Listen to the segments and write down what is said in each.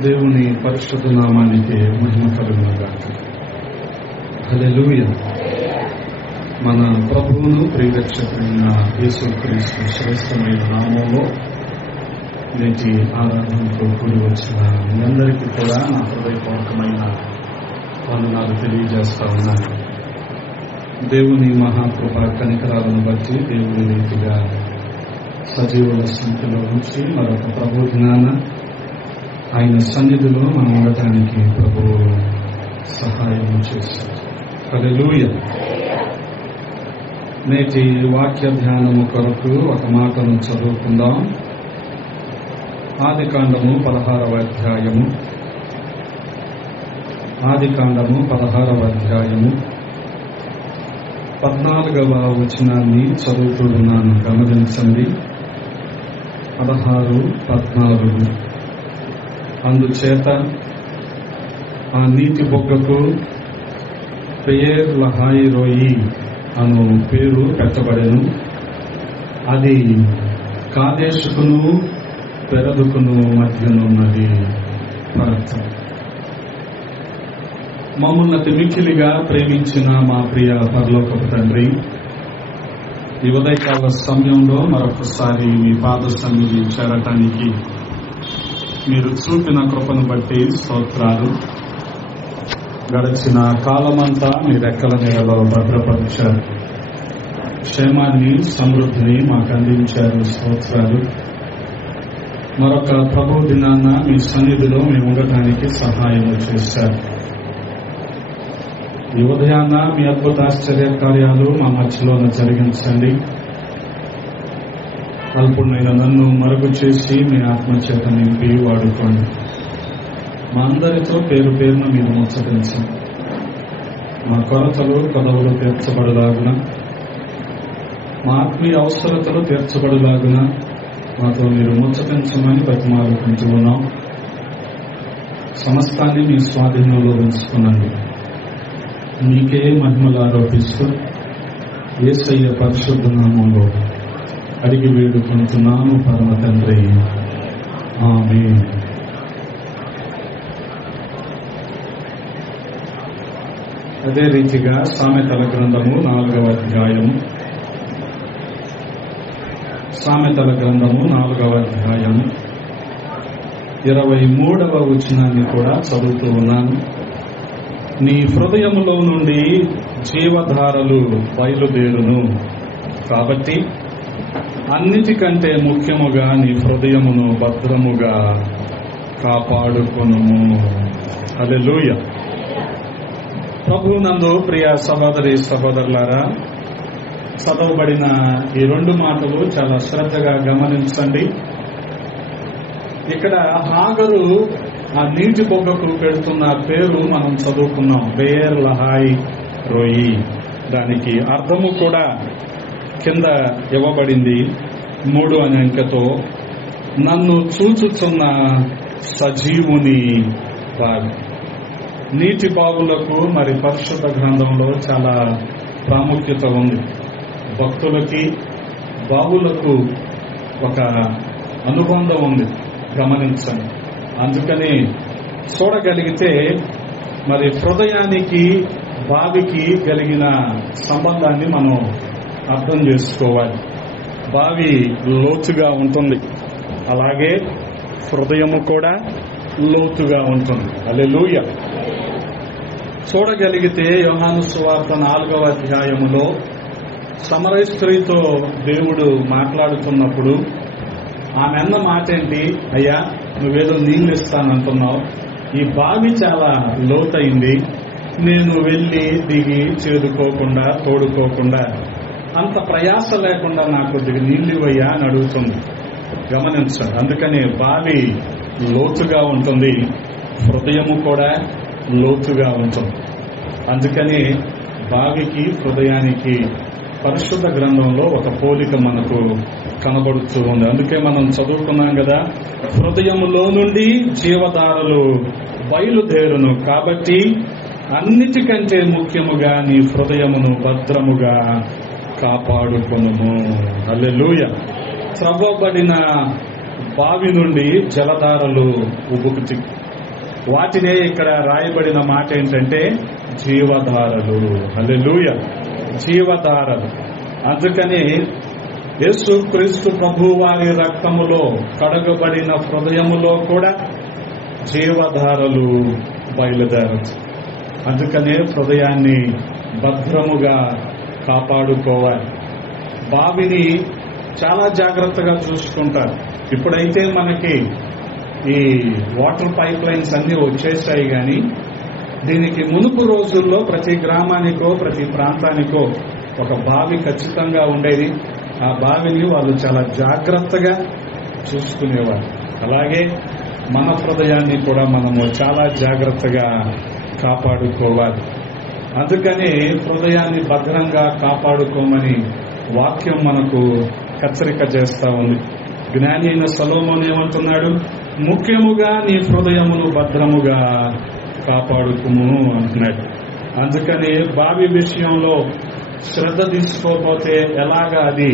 దేవుని పరిశుద్ధ నామానికి మహిమ కలుగునుగాక. హల్లెలూయా. మన ప్రభువును ప్రియరక్షకుడైన యేసుక్రీస్తు శ్రేష్టమైన నామంలో నేటి ఆరాధనతో కూడి వచ్చిన మీ అందరికీ కూడా నా హృదయపూర్వకమైన వందనాలు తెలియజేస్తా ఉన్నాను. దేవుని మహాకృప కనికరాలను బట్టి దేవుని రీతిగా సజీవుల సంఖ్యలో ఉంచి మరొక ప్రభు దినాన ఆయన సన్నిధిలో మనం ఉండటానికి ప్రభువు సహాయం చేశారు. హల్లెలూయా. నేటి వాక్య ధ్యానము కొరకు ఒక మాటను చదువుకుందాం. ఆదికాండము 16వ అధ్యాయము 14వ వచనాన్ని చదువుతూ ఉన్నాను, గమనించండి. 16, 14. అందుచేత ఆ నీటి బొగ్గకు పెయేర్ లహాయి రోయి అను పేరు పెట్టబడెను. అది కాదేశుకును పెరదుకును మధ్యనున్నది. ప్రార్థన. మమ్మల్ని మిక్కిలిగా ప్రేమించిన మా ప్రియ పరలోకపు తండ్రి, ఈ ఉదయకాల సమయంలో మరొకసారి మీ పాద సన్నిధి చేరటానికి మీరు చూపిన కృపను బట్టి స్తోత్రాలు. గడిచిన కాలమంతా మీ రెక్కల నీడలో భద్రపరిచారు, క్షేమాన్ని సమృద్ధిని మాకు అందించారు. స్తోత్రాలు. మరొక ప్రభు దినాన్న మీ సన్నిధిలో మేము ఉండటానికి సహాయం చేశారు. ఈ ఉదయాన్న మీ అద్భుత ఆశ్చర్య కార్యాలు మా మధ్యలోనే జరిగించండి. అల్పుడైన నన్ను మరుగు చేసి మీ ఆత్మచేత నింపి వాడుకోండి. మా అందరితో పేరు పేరున మీరు ముచ్చటించండి. మా కొరతలు కొదవులు తీర్చబడలాగున, మా ఆత్మీయ అవసరతలు తీర్చబడలాగున మాతో మీరు ముచ్చటించమని బతిమాలుకుంటూ ఉన్నాం. సమస్తాన్ని మీ స్వాధీనంలో ఉంచుకునండి. మీకే మహిమలు ఆరోపిస్తూ యేసయ్య పరిశుద్ధ నామంలో అడిగి వేడుకుంటున్నాము పరమ తండ్రి, ఆమేన్. అదే రీతిగా సామెతల గ్రంథము 4వ అధ్యాయము 23వ వచనాన్ని కూడా చదువుతూ ఉన్నాను. నీ హృదయములో నుండి జీవధారలు బయలుదేరును, కాబట్టి అన్నిటికంటే ముఖ్యముగా నీ హృదయమును భద్రముగా కాపాడుకొనుము. హల్లెలూయా. ప్రభువునందు ప్రియ సహోదరి సహోదరులారా, చదవబడిన ఈ 2 మాటలు చాలా శ్రద్ధగా గమనించండి. ఇక్కడ హాగరు ఆ నీటి బొగ్గకు పెడుతున్న పేరు మనం చదువుకున్నాం, బేర్ లహాయి రోయి. దానికి అర్థము కూడా కింద ఇవ్వబడింది. 3 అనే అంకెతో, నన్ను చూచుచున్న సజీవుని బావి. నీటి బావులకు మరి పరిశుద్ధ గ్రంథంలో చాలా ప్రాముఖ్యత ఉంది. భక్తులకి బావులకు ఒక అనుబంధం ఉంది, గమనించండి. అందుకని చూడగలిగితే మరి హృదయానికి బావికి కలిగిన సంబంధాన్ని మనం అర్థం చేసుకోవాలి. బావి లోతుగా ఉంటుంది, అలాగే హృదయము కూడా లోతుగా ఉంటుంది. హల్లెలూయా. చూడగలిగితే యోహాను సువార్త 4వ అధ్యాయములో సమరయ స్త్రీతో దేవుడు మాట్లాడుతున్నప్పుడు ఆమె అన్న మాట ఏంటి? అయ్యా, నువ్వేదో నీళ్ళు ఇస్తానంటున్నావు, ఈ బావి చాలా లోతైంది, నేను వెళ్ళి దిగి చేదుకోకుండా తోడుకోకుండా అంత ప్రయాస లేకుండా నాకు కొద్దిగా నీళ్ళు ఇవ్వయ్యా అని అడుగుతుంది. గమనించండి. అందుకని బావి లోతుగా ఉంటుంది, హృదయము కూడా లోతుగా ఉంటుంది. అందుకని బావికి హృదయానికి పరిశుద్ధ గ్రంథంలో ఒక పోలిక మనకు కనబడుతూ ఉంది. అందుకే మనం చదువుకున్నాం కదా, హృదయములో నుండి జీవధారలు బయలుదేరును, కాబట్టి అన్నిటికంటే ముఖ్యముగా నీ హృదయమును భద్రముగా కాపాడుకొనుము. హల్లెలూయా. త్రవ్వబడిన బావి నుండి జలధారలు ఉబుకుతాయి. వాటినే ఇక్కడ రాయబడిన మాట ఏంటంటే జీవధారలు. హల్లెలూయా, జీవధారలు. అందుకని యేసు క్రీస్తు ప్రభు వారి రక్తములో కడగబడిన హృదయములో కూడా జీవధారలు బయలుదేరచ్చు. అందుకనే హృదయాన్ని భద్రముగా కాపాడుకోవాలి. బావిని చాలా జాగ్రత్తగా చూసుకుంటారు. ఇప్పుడైతే మనకి ఈ వాటర్ పైప్ లైన్స్ అన్ని వచ్చేసాయి, కానీ దీనికి మునుపు రోజుల్లో ప్రతి గ్రామానికో ప్రతి ప్రాంతానికో ఒక బావి ఖచ్చితంగా ఉండేది. ఆ బావిని వాళ్ళు చాలా జాగ్రత్తగా చూసుకునేవారు. అలాగే మన హృదయాన్ని కూడా మనము చాలా జాగ్రత్తగా కాపాడుకోవాలి. అందుకని హృదయాన్ని భద్రంగా కాపాడుకోమని వాక్యం మనకు హెచ్చరిక చేస్తా ఉంది. జ్ఞాని అయిన సొలొమోను ఏమంటున్నాడు? ముఖ్యముగా నీ హృదయమును భద్రముగా కాపాడుకుము అంటున్నాడు. అందుకని బావి విషయంలో శ్రద్ధ తీసుకోకపోతే ఎలాగా అది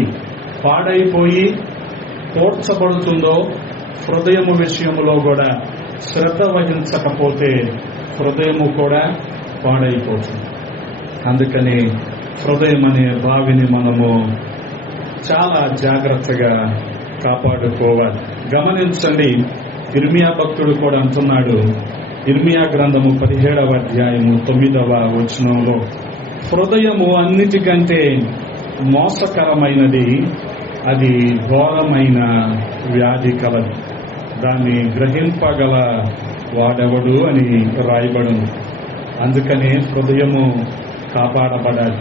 పాడైపోయి పోడ్చబడుతుందో, హృదయము విషయంలో కూడా శ్రద్ధ వహించకపోతే హృదయము కూడా పాడైపోతుంది. అందుకని హృదయం అనే బావిని మనము చాలా జాగ్రత్తగా కాపాడుకోవాలి. గమనించండి, ఇర్మియా భక్తుడు కూడా అంటున్నాడు, ఇర్మియా గ్రంథము 17వ అధ్యాయము 9వ వచనంలో, హృదయము అన్నిటికంటే మోసకరమైనది, అది ఘోరమైన వ్యాధి కలది, దాన్ని గ్రహింపగల వాడెవడు అని రాయబడును. అందుకనే హృదయము కాపాడబడాలి.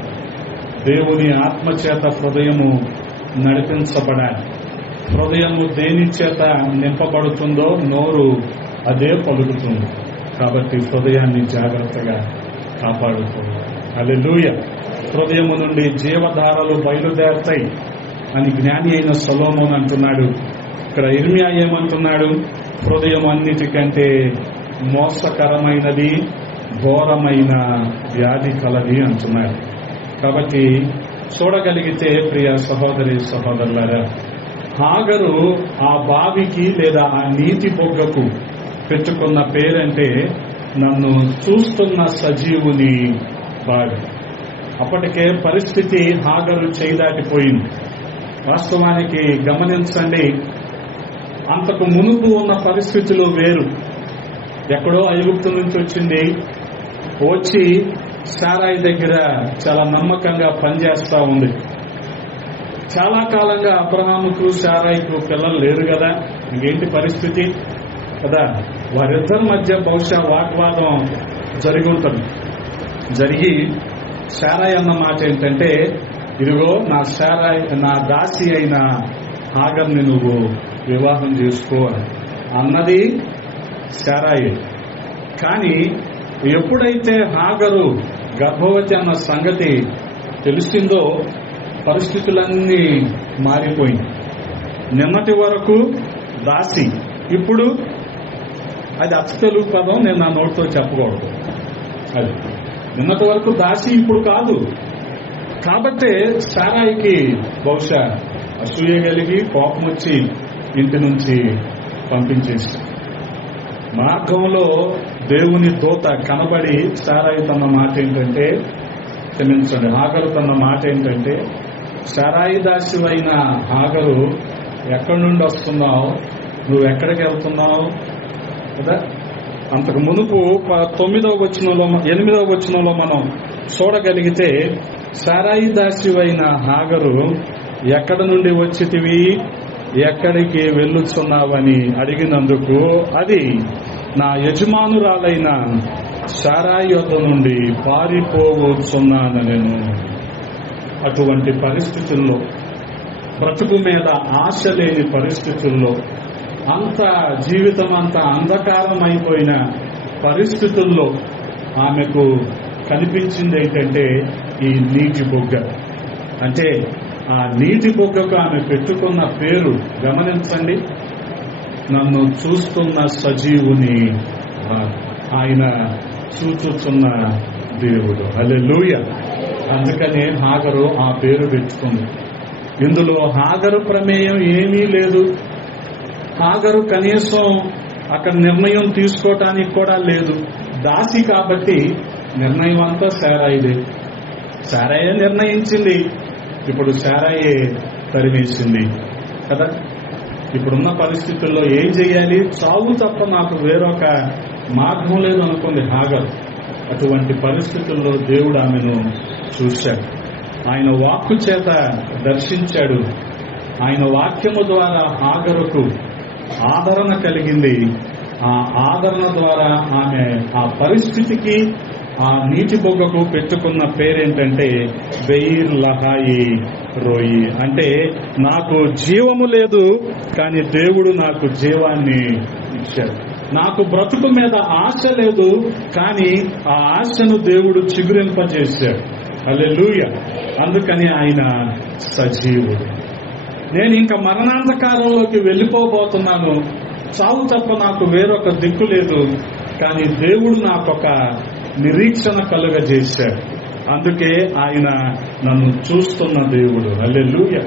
దేవుని ఆత్మచేత హృదయము నడిపించబడాలి. హృదయము దేని చేత నింపబడుతుందో నోరు అదే పలుకుతుంది. కాబట్టి హృదయాన్ని జాగ్రత్తగా కాపాడుకోవాలి. హల్లెలూయా. హృదయము నుండి జీవధారలు బయలుదేరతాయి అని జ్ఞాని అయిన సొలొమోను అంటున్నాడు. ఇక్కడ ఇర్మియా ఏమంటున్నాడు? హృదయం అన్నిటికంటే మోసకరమైనది, ఘోరమైన వ్యాధి కలది అంటున్నాడు. కాబట్టి చూడగలిగితే ప్రియ సహోదరి సహోదరులారా, హాగరు ఆ బావికి లేదా ఆ నీటి బొగ్గకు పెట్టుకున్న పేరంటే నన్ను చూస్తున్న సజీవుని బావి. అప్పటికే పరిస్థితి హాగరు చేదాటిపోయింది. వాస్తవానికి గమనించండి, అంతకు మునుపు ఉన్న పరిస్థితులు వేరు. ఎక్కడో ఐగుప్తు నుంచి వచ్చింది, వచ్చి సారాయి దగ్గర చాలా నమ్మకంగా పనిచేస్తా ఉంది. చాలా కాలంగా అబ్రహాముకు సారాయికు పిల్లలు లేరు కదా, ఇంకేంటి పరిస్థితి కదా. వారిద్దరి మధ్య బహుశా వాగ్వాదం జరిగి ఉంటుంది. జరిగి సారాయి అన్న మాట ఏంటంటే, ఇదిగో నా దాసి అయిన హాగర్ని నువ్వు వివాహం చేసుకో అన్నది సారాయి. కానీ ఎప్పుడైతే హాగరు గర్భవతి అన్న సంగతి తెలిసిందో పరిస్థితులన్నీ మారిపోయింది. నిన్నటి వరకు దాసి, ఇప్పుడు అది అచ్చ తెలుగు పదం, నేను నా నోటితో చెప్పకూడదు. అది నిన్నటి వరకు దాసి, ఇప్పుడు కాదు. కాబట్టే సారాయికి బహుశా అసూయ కలిగి కోపం వచ్చి ఇంటి నుంచి పంపించేసి, మార్గంలో దేవుని దూత కనబడి సారాయి తన మాట ఏంటంటే, క్షమించండి, హాగరు తన మాట ఏంటంటే, సారాయి దాసివైన హాగరు, ఎక్కడి నుండి వస్తున్నావు, నువ్వు ఎక్కడికి వెళ్తున్నావు కదా. అంతకు మునుపు 8వ వచనంలో మనం చూడగలిగితే, సారాయి దాసివైన హాగరు ఎక్కడి నుండి వచ్చితివి, ఎక్కడికి వెళ్ళుచున్నావని అడిగినందుకు, అది నా యజమానురాలైన సారాయి యొద్ద నుండి పారిపోవచ్చున్నాను నేను. అటువంటి పరిస్థితుల్లో, బ్రతుకు మీద ఆశ లేని పరిస్థితుల్లో, అంత జీవితం అంతా అంధకారం అయిపోయిన పరిస్థితుల్లో ఆమెకు కనిపించింది ఏంటంటే ఈ నీటి బొగ్గ. అంటే ఆ నీటి బొగ్గకు ఆమె పెట్టుకున్న పేరు గమనించండి, నన్ను చూస్తున్న సజీవుని. ఆయన చూచుతున్న దేవుడు. హల్లెలూయా. అందుకనే హాగరు ఆ పేరు పెట్టుకుంది. ఇందులో హాగరు ప్రమేయం ఏమీ లేదు. హాగరు కనీసం అక్కడ నిర్ణయం తీసుకోవటానికి కూడా లేదు. దాసి కాబట్టి నిర్ణయం అంతా శారాయిదే. శారాయే నిర్ణయించింది, ఇప్పుడు శారాయే తరిమేసింది కదా. ఇప్పుడున్న పరిస్థితుల్లో ఏం చేయాలి? చావు తప్ప నాకు వేరొక మార్గం లేదు అనుకుంది హాగరు. అటువంటి పరిస్థితుల్లో దేవుడు ఆమెను చూశాడు. ఆయన వాక్కు చేత దర్శించాడు. ఆయన వాక్యము ద్వారా హాగరుకు ఆదరణ కలిగింది. ఆ ఆదరణ ద్వారా ఆమె ఆ పరిస్థితికి, ఆ నీటి బొగ్గకు పెట్టుకున్న పేరేంటంటే బెయిర్ లహాయి రోయి. అంటే నాకు జీవము లేదు, కానీ దేవుడు నాకు జీవాన్ని ఇచ్చాడు. నాకు బ్రతుకు మీద ఆశ లేదు, కానీ ఆ ఆశను దేవుడు చిగురింపజేశాడు. హల్లెలూయా. అందుకని ఆయన సజీవుడు. నేను ఇంకా మరణాంధకారంలోకి వెళ్ళిపోబోతున్నాను, చావు తప్ప నాకు వేరొక దిక్కు లేదు, కానీ దేవుడు నాకొక నిరీక్షణ కలుగజేశాడు. అందుకే ఆయన నన్ను చూస్తున్న దేవుడు. హల్లెలూయా.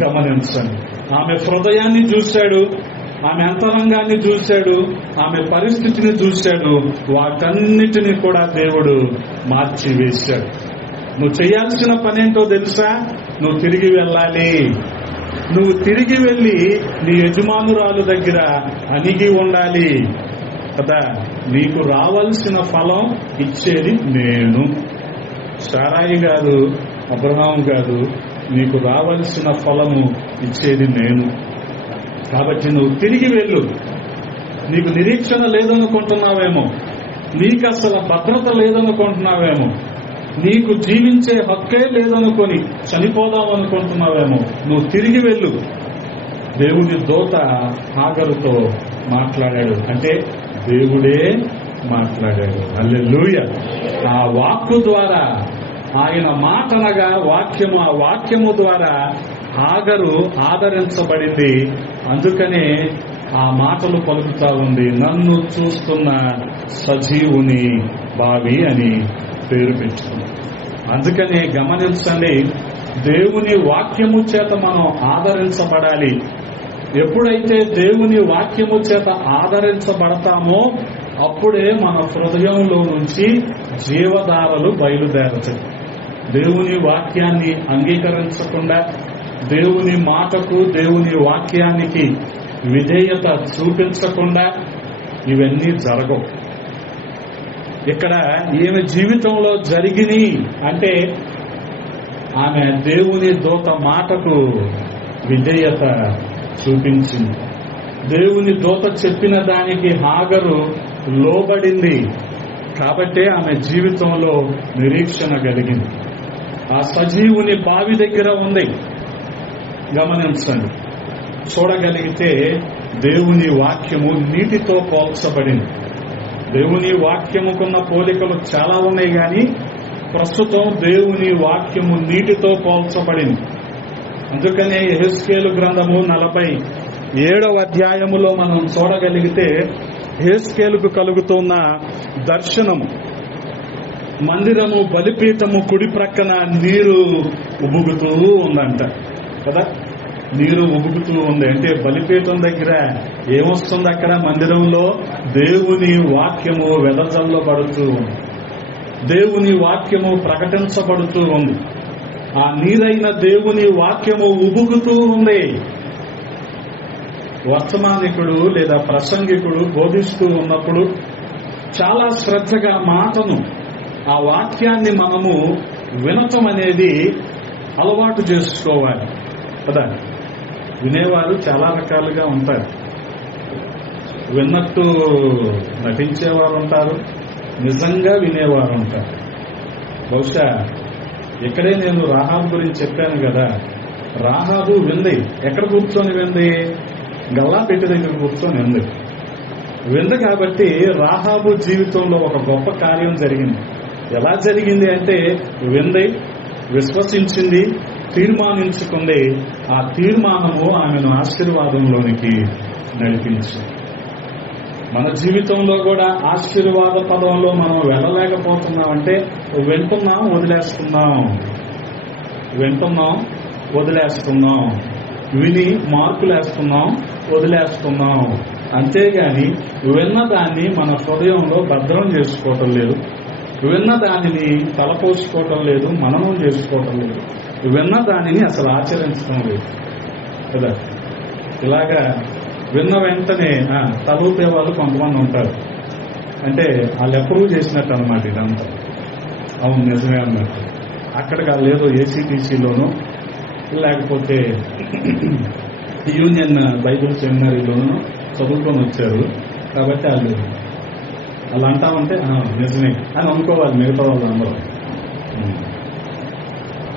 గమనించండి, ఆమె హృదయాన్ని చూశాడు, ఆమె అంతరంగాన్ని చూశాడు, ఆమె పరిస్థితిని చూశాడు. వాటన్నిటినీ కూడా దేవుడు మార్చి వేశాడు. నువ్వు చేయాల్సిన పనేంటో తెలుసా? నువ్వు తిరిగి వెళ్ళాలి. నువ్వు తిరిగి వెళ్ళి నీ యజమానురాలు దగ్గర అణిగి ఉండాలి కదా. నీకు రావాల్సిన ఫలం ఇచ్చేది నేను, శారాయి కాదు, అబ్రహాము కాదు. నీకు రావాల్సిన ఫలము ఇచ్చేది నేను. కాబట్టి నువ్వు తిరిగి వెళ్ళు. నీకు నిరీక్షణ లేదనుకుంటున్నావేమో, నీకు అసలు భద్రత లేదనుకుంటున్నావేమో, నీకు జీవించే హక్కే లేదనుకొని చనిపోదాం అనుకుంటున్నావేమో, నువ్వు తిరిగి వెళ్ళు. దేవుని దూత హాగరుతో మాట్లాడాడు. అంటే దేవుడే మాట్లాడాడు. హల్లెలూయా. ఆ వాక్కు ద్వారా, ఆయన మాటనగా వాక్యము, ఆ వాక్యము ద్వారా హాగరు ఆదరించబడింది. అందుకనే ఆ మాటలు పలుకుతా ఉంది, నన్ను చూస్తున్న సజీవుని బావి అని పేరు పెట్టుకుంది. అందుకనే గమనించండి, దేవుని వాక్యము చేత మనం ఆదరించబడాలి. ఎప్పుడైతే దేవుని వాక్యము చేత ఆదరించబడతామో అప్పుడే మన హృదయంలో నుంచి జీవధారలు బయలుదేరతాయి. దేవుని వాక్యాన్ని అంగీకరించకుండా, దేవుని మాటకు, దేవుని వాక్యానికి విధేయత చూపించకుండా ఇవన్నీ జరగవు. ఇక్కడ ఈమె జీవితంలో జరిగిని అంటే ఆమె దేవుని దూత మాటకు విధేయత చూపించింది. దేవుని దూత చెప్పిన దానికి హాగరు లోబడింది. కాబట్టే ఆమె జీవితంలో నిరీక్షణ కలిగింది. ఆ సజీవుని బావి దగ్గర ఉంది. గమనించండి, చూడగలిగితే దేవుని వాక్యము నీటితో పోల్చబడింది. దేవుని వాక్యముకున్న పోలికలు చాలా ఉన్నాయి, కానీ ప్రస్తుతం దేవుని వాక్యము నీటితో పోల్చబడింది. అందుకనే యెహెజ్కేలు గ్రంథము 47వ అధ్యాయములో మనం చూడగలిగితే యెహెజ్కేలుకు కలుగుతున్న దర్శనం, మందిరము బలిపీఠము కుడి ప్రక్కన నీరు ఉబుకుతూ ఉందంట కదా. నీరు ఉబుకుతూ ఉంది అంటే బలిపీఠం దగ్గర ఏమొస్తుంది? అక్కడ మందిరంలో దేవుని వాక్యము వెదజల్లబడుతూ ఉంది, దేవుని వాక్యము ప్రకటించబడుతూ ఉంది. ఆ నీరైన దేవుని వాక్యము ఉబుకుతూ ఉంది. వర్తమానికుడు లేదా ప్రసంగికుడు బోధిస్తూ ఉన్నప్పుడు చాలా శ్రద్ధగా మాటను, ఆ వాక్యాన్ని మనము వినటం అనేది అలవాటు చేసుకోవాలి కదా. వినేవారు చాలా రకాలుగా ఉంటారు. విన్నట్టు నటించేవారు ఉంటారు, నిజంగా వినేవారు ఉంటారు. బహుశా ఇక్కడే నేను రాహాబు గురించి చెప్పాను కదా. రాహాబు వింది. ఎక్కడ కూర్చొని వింది? గల్లా పెట్టి దగ్గర కూర్చొని వింది. కాబట్టి రాహాబు జీవితంలో ఒక గొప్ప కార్యం జరిగింది. ఎలా జరిగింది అంటే వింది, విశ్వసించింది, తీర్మానించుకుంది. ఆ తీర్మానము ఆమెను ఆశీర్వాదంలోనికి నడిపించింది. మన జీవితంలో కూడా ఆశీర్వాద పదంలో మనం వెళ్ళలేకపోతున్నామంటే వింటున్నాం, వదిలేస్తున్నాం, విని మార్కులు వేస్తున్నాం, వదిలేస్తున్నాం. అంతేగాని విన్న దాన్ని మన హృదయంలో భద్రం చేసుకోవటం లేదు, విన్న దానిని తలపోసుకోవటం లేదు, మననం చేసుకోవటం లేదు, విన్న దానిని అసలు ఆచరించడం లేదు కదా. ఇలాగా విన్న వెంటనే తలూపే వాళ్ళు కొంతమంది ఉంటారు. అంటే వాళ్ళు అప్రూవ్ చేసినట్టు అనమాట ఇదంతా. అవును నిజమే అన్నట్టు. అక్కడికి వాళ్ళు ఏదో ఏసీటీసీలోనూ లేకపోతే యూనియన్ బైబిల్ సెమినరీలోనూ చదువుకొని వచ్చారు కాబట్టి వాళ్ళు అంటా ఉంటే నిజమే అని అనుకోవాలి మిగతా వాళ్ళు అందరూ.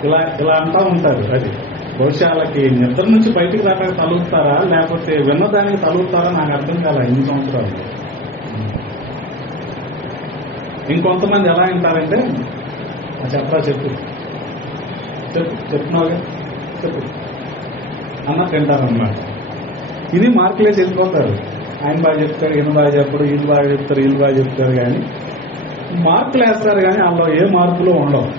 ఇలా అంటా ఉంటారు. అది బహుశా వాళ్ళకి నిద్ర నుంచి బయటికి రాక తలుగుతారా లేకపోతే విన్నదానికి తలుగుతారా నాకు అర్థం కాల ఇన్ని సంవత్సరాలు. ఇంకొంతమంది ఎలా అంటారంటే చెప్పరా చెప్తున్నావుగా చెప్పు అన్న తింటారన్నమాట. ఇది మార్కులేసి వెళ్ళిపోతారు. ఆయన బాగా చెప్తారు, ఈయన బాగా చెప్పడు, వీళ్ళు బాగా చెప్తారు, వీళ్ళు బాగా చెప్తారు, కానీ మార్కులు వేస్తారు కానీ అందులో ఏ మార్కులు ఉండవు.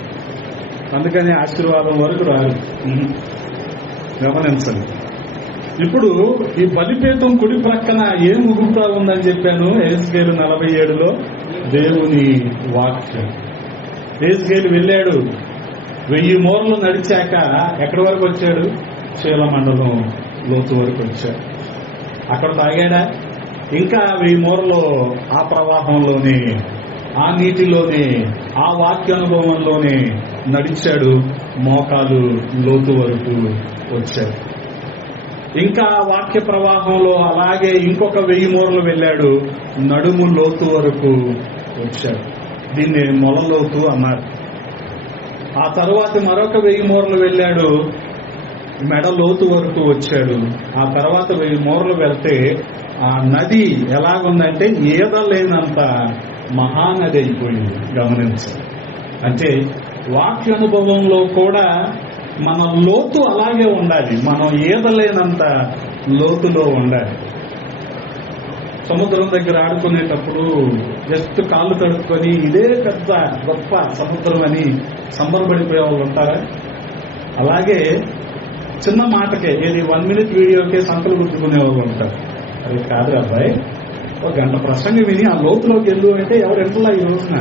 అందుకని ఆశీర్వాదం వరకు రాదు. గమనించండి. ఇప్పుడు ఈ బలిపీఠం కుడి ప్రక్కన ఏం ముగుపుతా ఉందని చెప్పాను. ఎహెజ్కేలు 47లో దేవుని వాక్యం. ఎహెజ్కేలు వెళ్ళాడు, 1000 మూరలు నడిచాక ఎక్కడి వరకు వచ్చాడు? శీల మండలం లోతు వరకు వచ్చాడు. అక్కడ తాగాడా? ఇంకా 1000 మూరలు ఆ ప్రవాహంలోనే, ఆ నీటిలోనే, ఆ వాక్యానుభవంలోనే నడిచాడు. మోకాలు లోతు వరకు వచ్చాడు. ఇంకా వాక్య ప్రవాహంలో అలాగే ఇంకొక 1000 మూరలు వెళ్ళాడు, నడుము లోతు వరకు వచ్చాడు. దీన్ని మొలలోతు అన్నారు. ఆ తర్వాత మరొక 1000 మూరలు వెళ్ళాడు, మెడ లోతు వరకు వచ్చాడు. ఆ తర్వాత 1000 మూరలు వెళ్తే ఆ నది ఎలాగుందంటే ఈదలేనంత మహానది అయిపోయింది. గమనించాలి. అంటే వాక్యానుభవంలో కూడా మన లోతు అలాగే ఉండాలి. మనం ఈదలేనంత లోతులో ఉండాలి. సముద్రం దగ్గర ఆడుకునేటప్పుడు జస్ట్ కాళ్ళు తడుపుకొని ఇదే పెద్ద గొప్ప సముద్రం అని సంబరపడిపోయే వాళ్ళు ఉంటారా? అలాగే చిన్న మాటకే, ఏది 1 మినిట్ వీడియోకే సంకలు గుర్తుకునే వాళ్ళు ఉంటారు. అది కాదు అబ్బాయి, 1 గంట ప్రసంగం విని ఆ లోతులోకి వెళ్ళు అంటే ఎవరు ఎంతలా ఈ రోజున?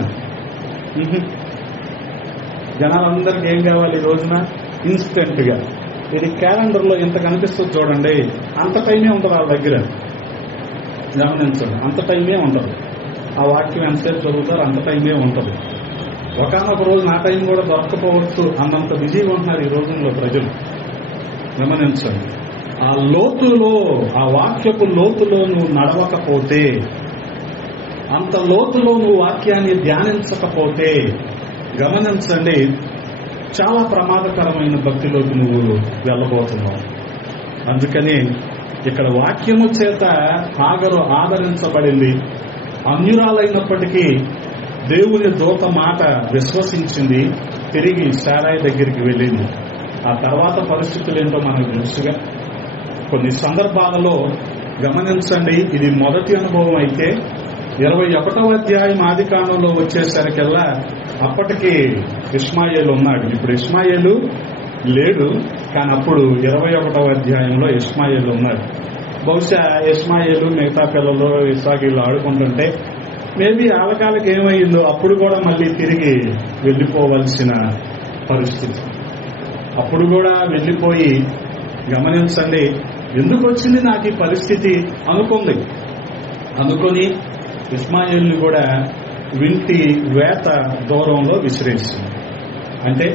జనాలందరికీ ఏం కావాలి ఈ రోజున? ఇన్స్టెంట్ గా. ఇది క్యాలెండర్లో ఎంత కనిపిస్తుంది చూడండి, అంత టైమే ఉంటుంది వాళ్ళ దగ్గర. గమనించండి, అంత టైమే ఉంటుంది. ఆ వాక్యం ఎంతసేపు చదువుతారు అంత టైమే ఉంటుంది. ఒకనొక రోజు నా టైం కూడా దొరకపోవచ్చు అన్నంత బిజీగా ఉంటున్నారు ఈ రోజుల్లో ప్రజలు. గమనించండి. ఆ లోతులో, ఆ వాక్యపు లోతులో నువ్వు నడవకపోతే, అంత లోతులో నువ్వు వాక్యాన్ని ధ్యానించకపోతే, గమనించండి, చాలా ప్రమాదకరమైన భక్తిలోకి నువ్వు వెళ్ళబోతున్నావు. అందుకని ఇక్కడ వాక్యము చేత హాగరు ఆదరించబడింది. అన్యురాలైనప్పటికీ దేవుని దూత మాట విశ్వసించింది, తిరిగి శారాయి దగ్గరికి వెళ్ళింది. ఆ తర్వాత పరిస్థితులు ఏంటో మనకు తెలుసుగా. కొన్ని సందర్భాలలో గమనించండి, ఇది మొదటి అనుభవం అయితే 21వ అధ్యాయం ఆదికాండంలో వచ్చేసరికల్లా అప్పటికి ఇష్మాయేలు ఉన్నాడు. ఇప్పుడు ఇష్మాయేలు లేడు, కానీ అప్పుడు 21వ అధ్యాయంలో ఇష్మాయేలు ఉన్నాడు. బహుశా ఇష్మాయేలు మిగతా పిల్లలు ఇస్సాకీలు ఆడుకుంటుంటే మేబీ ఆలకాలకి ఏమైందో అప్పుడు కూడా మళ్ళీ తిరిగి వెళ్ళిపోవలసిన పరిస్థితి. అప్పుడు కూడా వెళ్ళిపోయి, గమనించండి, ఎందుకు వచ్చింది నాకు ఈ పరిస్థితి అనుకొని ఇష్మాయేలుని కూడా వింటి వేత దూరంలో విసిరేసింది. అంటే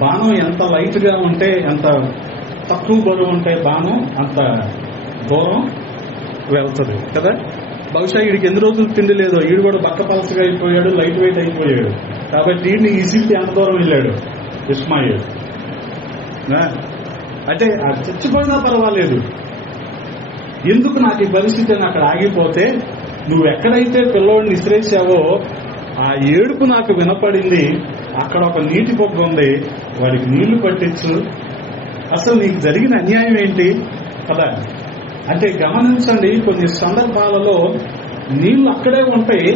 బాణం ఎంత లైట్ గా ఉంటే, ఎంత తక్కువ బరువు ఉంటే బాణం అంత దూరం వెళ్తుంది కదా. బహుశా వీడికి ఎన్ని రోజులు తిండి లేదో, వీడు కూడా బక్క పలసగా అయిపోయాడు, లైట్ వెయిట్ అయిపోయాడు. కాబట్టి వీడిని ఈజీకి ఎంత దూరం వెళ్ళాడు ఇష్మాయేలు. అంటే చచ్చిపోయినా పర్వాలేదు, ఎందుకు నాకు ఈ పరిస్థితి అని అక్కడ ఆగిపోతే, నువ్వు ఎక్కడైతే పిల్లోడిని ఇసిరేసావో ఆ ఏడుపు నాకు వినపడింది, అక్కడ ఒక నీటి బొగ్గ ఉంది, వాడికి నీళ్లు పట్టించు, అసలు నీకు జరిగిన అన్యాయం ఏంటి కదా. అంటే గమనించండి, కొన్ని సందర్భాలలో నీళ్లు అక్కడే ఉంటాయి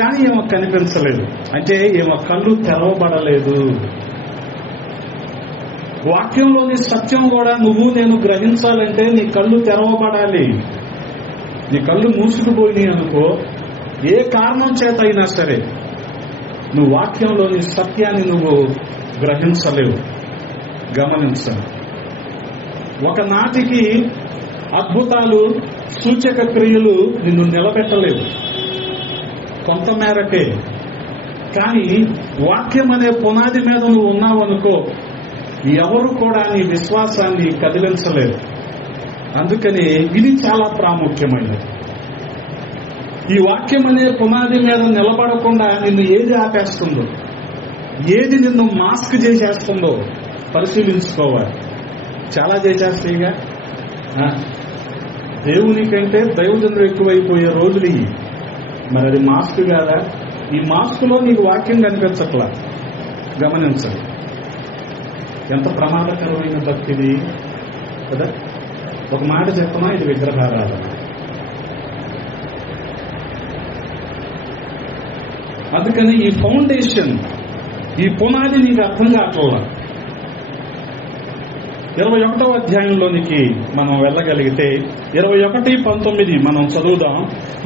కానీ ఏమో కనిపించలేదు. అంటే ఏమో కళ్ళు తెరవబడలేదు. వాక్యంలోని సత్యం కూడా నువ్వు నేను గ్రహించాలంటే నీ కళ్ళు తెరవబడాలి. నీ కళ్ళు మూసుకుపోయినాయి అనుకో, ఏ కారణం చేత అయినా సరే నువ్వు వాక్యంలోని సత్యాన్ని నువ్వు గ్రహించలేవు. గమనించండి, ఒకనాటికి అద్భుతాలు, సూచక క్రియలు నిన్ను నిలబెట్టలేవు, కొంతమేరకే. కానీ వాక్యం అనే పునాది మీద నువ్వు ఉన్నావు అనుకో, ఎవరు కూడా నీ విశ్వాసాన్ని కదిలించలేరు. అందుకని ఇది చాలా ప్రాముఖ్యమైనది. ఈ వాక్యం అనే పునాది మీద నిలబడకుండా నిన్ను ఏది ఆపేస్తుందో, ఏది నిన్ను మాస్క్ చేసేస్తుందో పరిశీలించుకోవాలి. చాలా చేసేస్తాయిగా. దేవుని కంటే దైవజనులు ఎక్కువైపోయే రోజులు ఇవి. మరి అది మాస్క్ కాదా? ఈ మాస్కులో నీకు వాక్యం కనిపించట్లా. గమనించండి, ఎంత ప్రమాదకరమైన భక్తిది కదా. ఒక మాట చెప్పనా, ఇది విగ్రహారాధన. అందుకని ఈ ఫౌండేషన్, ఈ పునాది నీకు అర్థం కావట్లా. 21వ అధ్యాయంలోనికి మనం వెళ్ళగలిగితే 21:19 మనం చదువుదాం.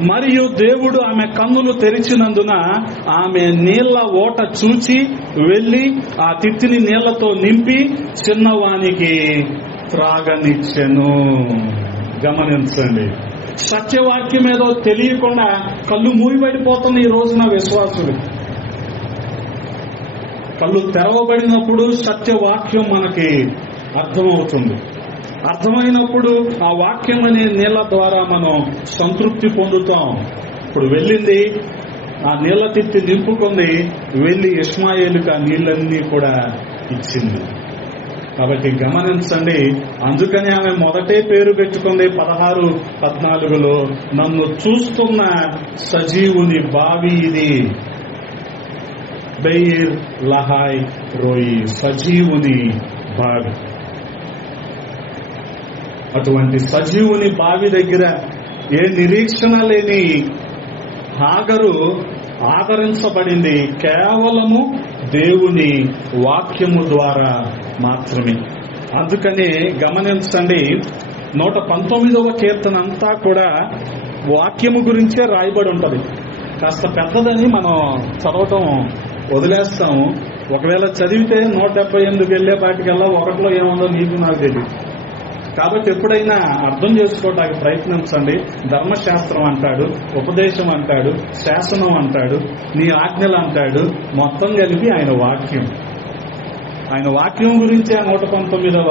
మరియు దేవుడు ఆమె కన్నులు తెరిచినందున ఆమె నీళ్ల ఓట చూచి వెళ్లి ఆ తిత్తిని నీళ్లతో నింపి చిన్నవానికి త్రాగనిచ్చెను. గమనించండి, సత్యవాక్యం ఏదో తెలియకుండా కళ్ళు మూయబడిపోతున్న ఈ రోజున విశ్వాసులు. కళ్ళు తెరవబడినప్పుడు సత్యవాక్యం మనకి అర్థమవుతుంది. అర్థమైనప్పుడు ఆ వాక్యం అనే నీళ్ల ద్వారా మనం సంతృప్తి పొందుతాం. ఇప్పుడు వెళ్ళింది, ఆ నీళ్ల తిత్తి నింపుకుంది, వెళ్లి ఇష్మాయేలుకి ఆ నీళ్ళన్నీ కూడా ఇచ్చింది. కాబట్టి గమనించండి, అందుకని ఆమె మొదటే పేరు పెట్టుకుంది 16-14లో, నన్ను చూస్తున్న సజీవుని బావి ఇది. బెయిర్ లహాయ్ రోయి, సజీవుని బావి. అటువంటి సజీవుని బావి దగ్గర ఏ నిరీక్షణ లేని హాగరు ఆదరించబడింది కేవలము దేవుని వాక్యము ద్వారా మాత్రమే. అందుకని గమనించండి, 119వ కీర్తన అంతా కూడా వాక్యము గురించే రాయబడి ఉంటది. కాస్త పెద్దదని మనం చదవటం వదిలేస్తాము. ఒకవేళ చదివితే 178 వెళ్లేపాటికల్లా ఒకటిలో ఏముందో నీకు నాకు తెలియదు. కాబట్టి ఎప్పుడైనా అర్థం చేసుకోవడానికి ప్రయత్నించండి. ధర్మశాస్త్రం అంటాడు, ఉపదేశం అంటాడు, శాసనం అంటాడు, నీ ఆజ్ఞలు అంటాడు, మొత్తం కలిపి ఆయన వాక్యం. ఆయన వాక్యం గురించే 119వ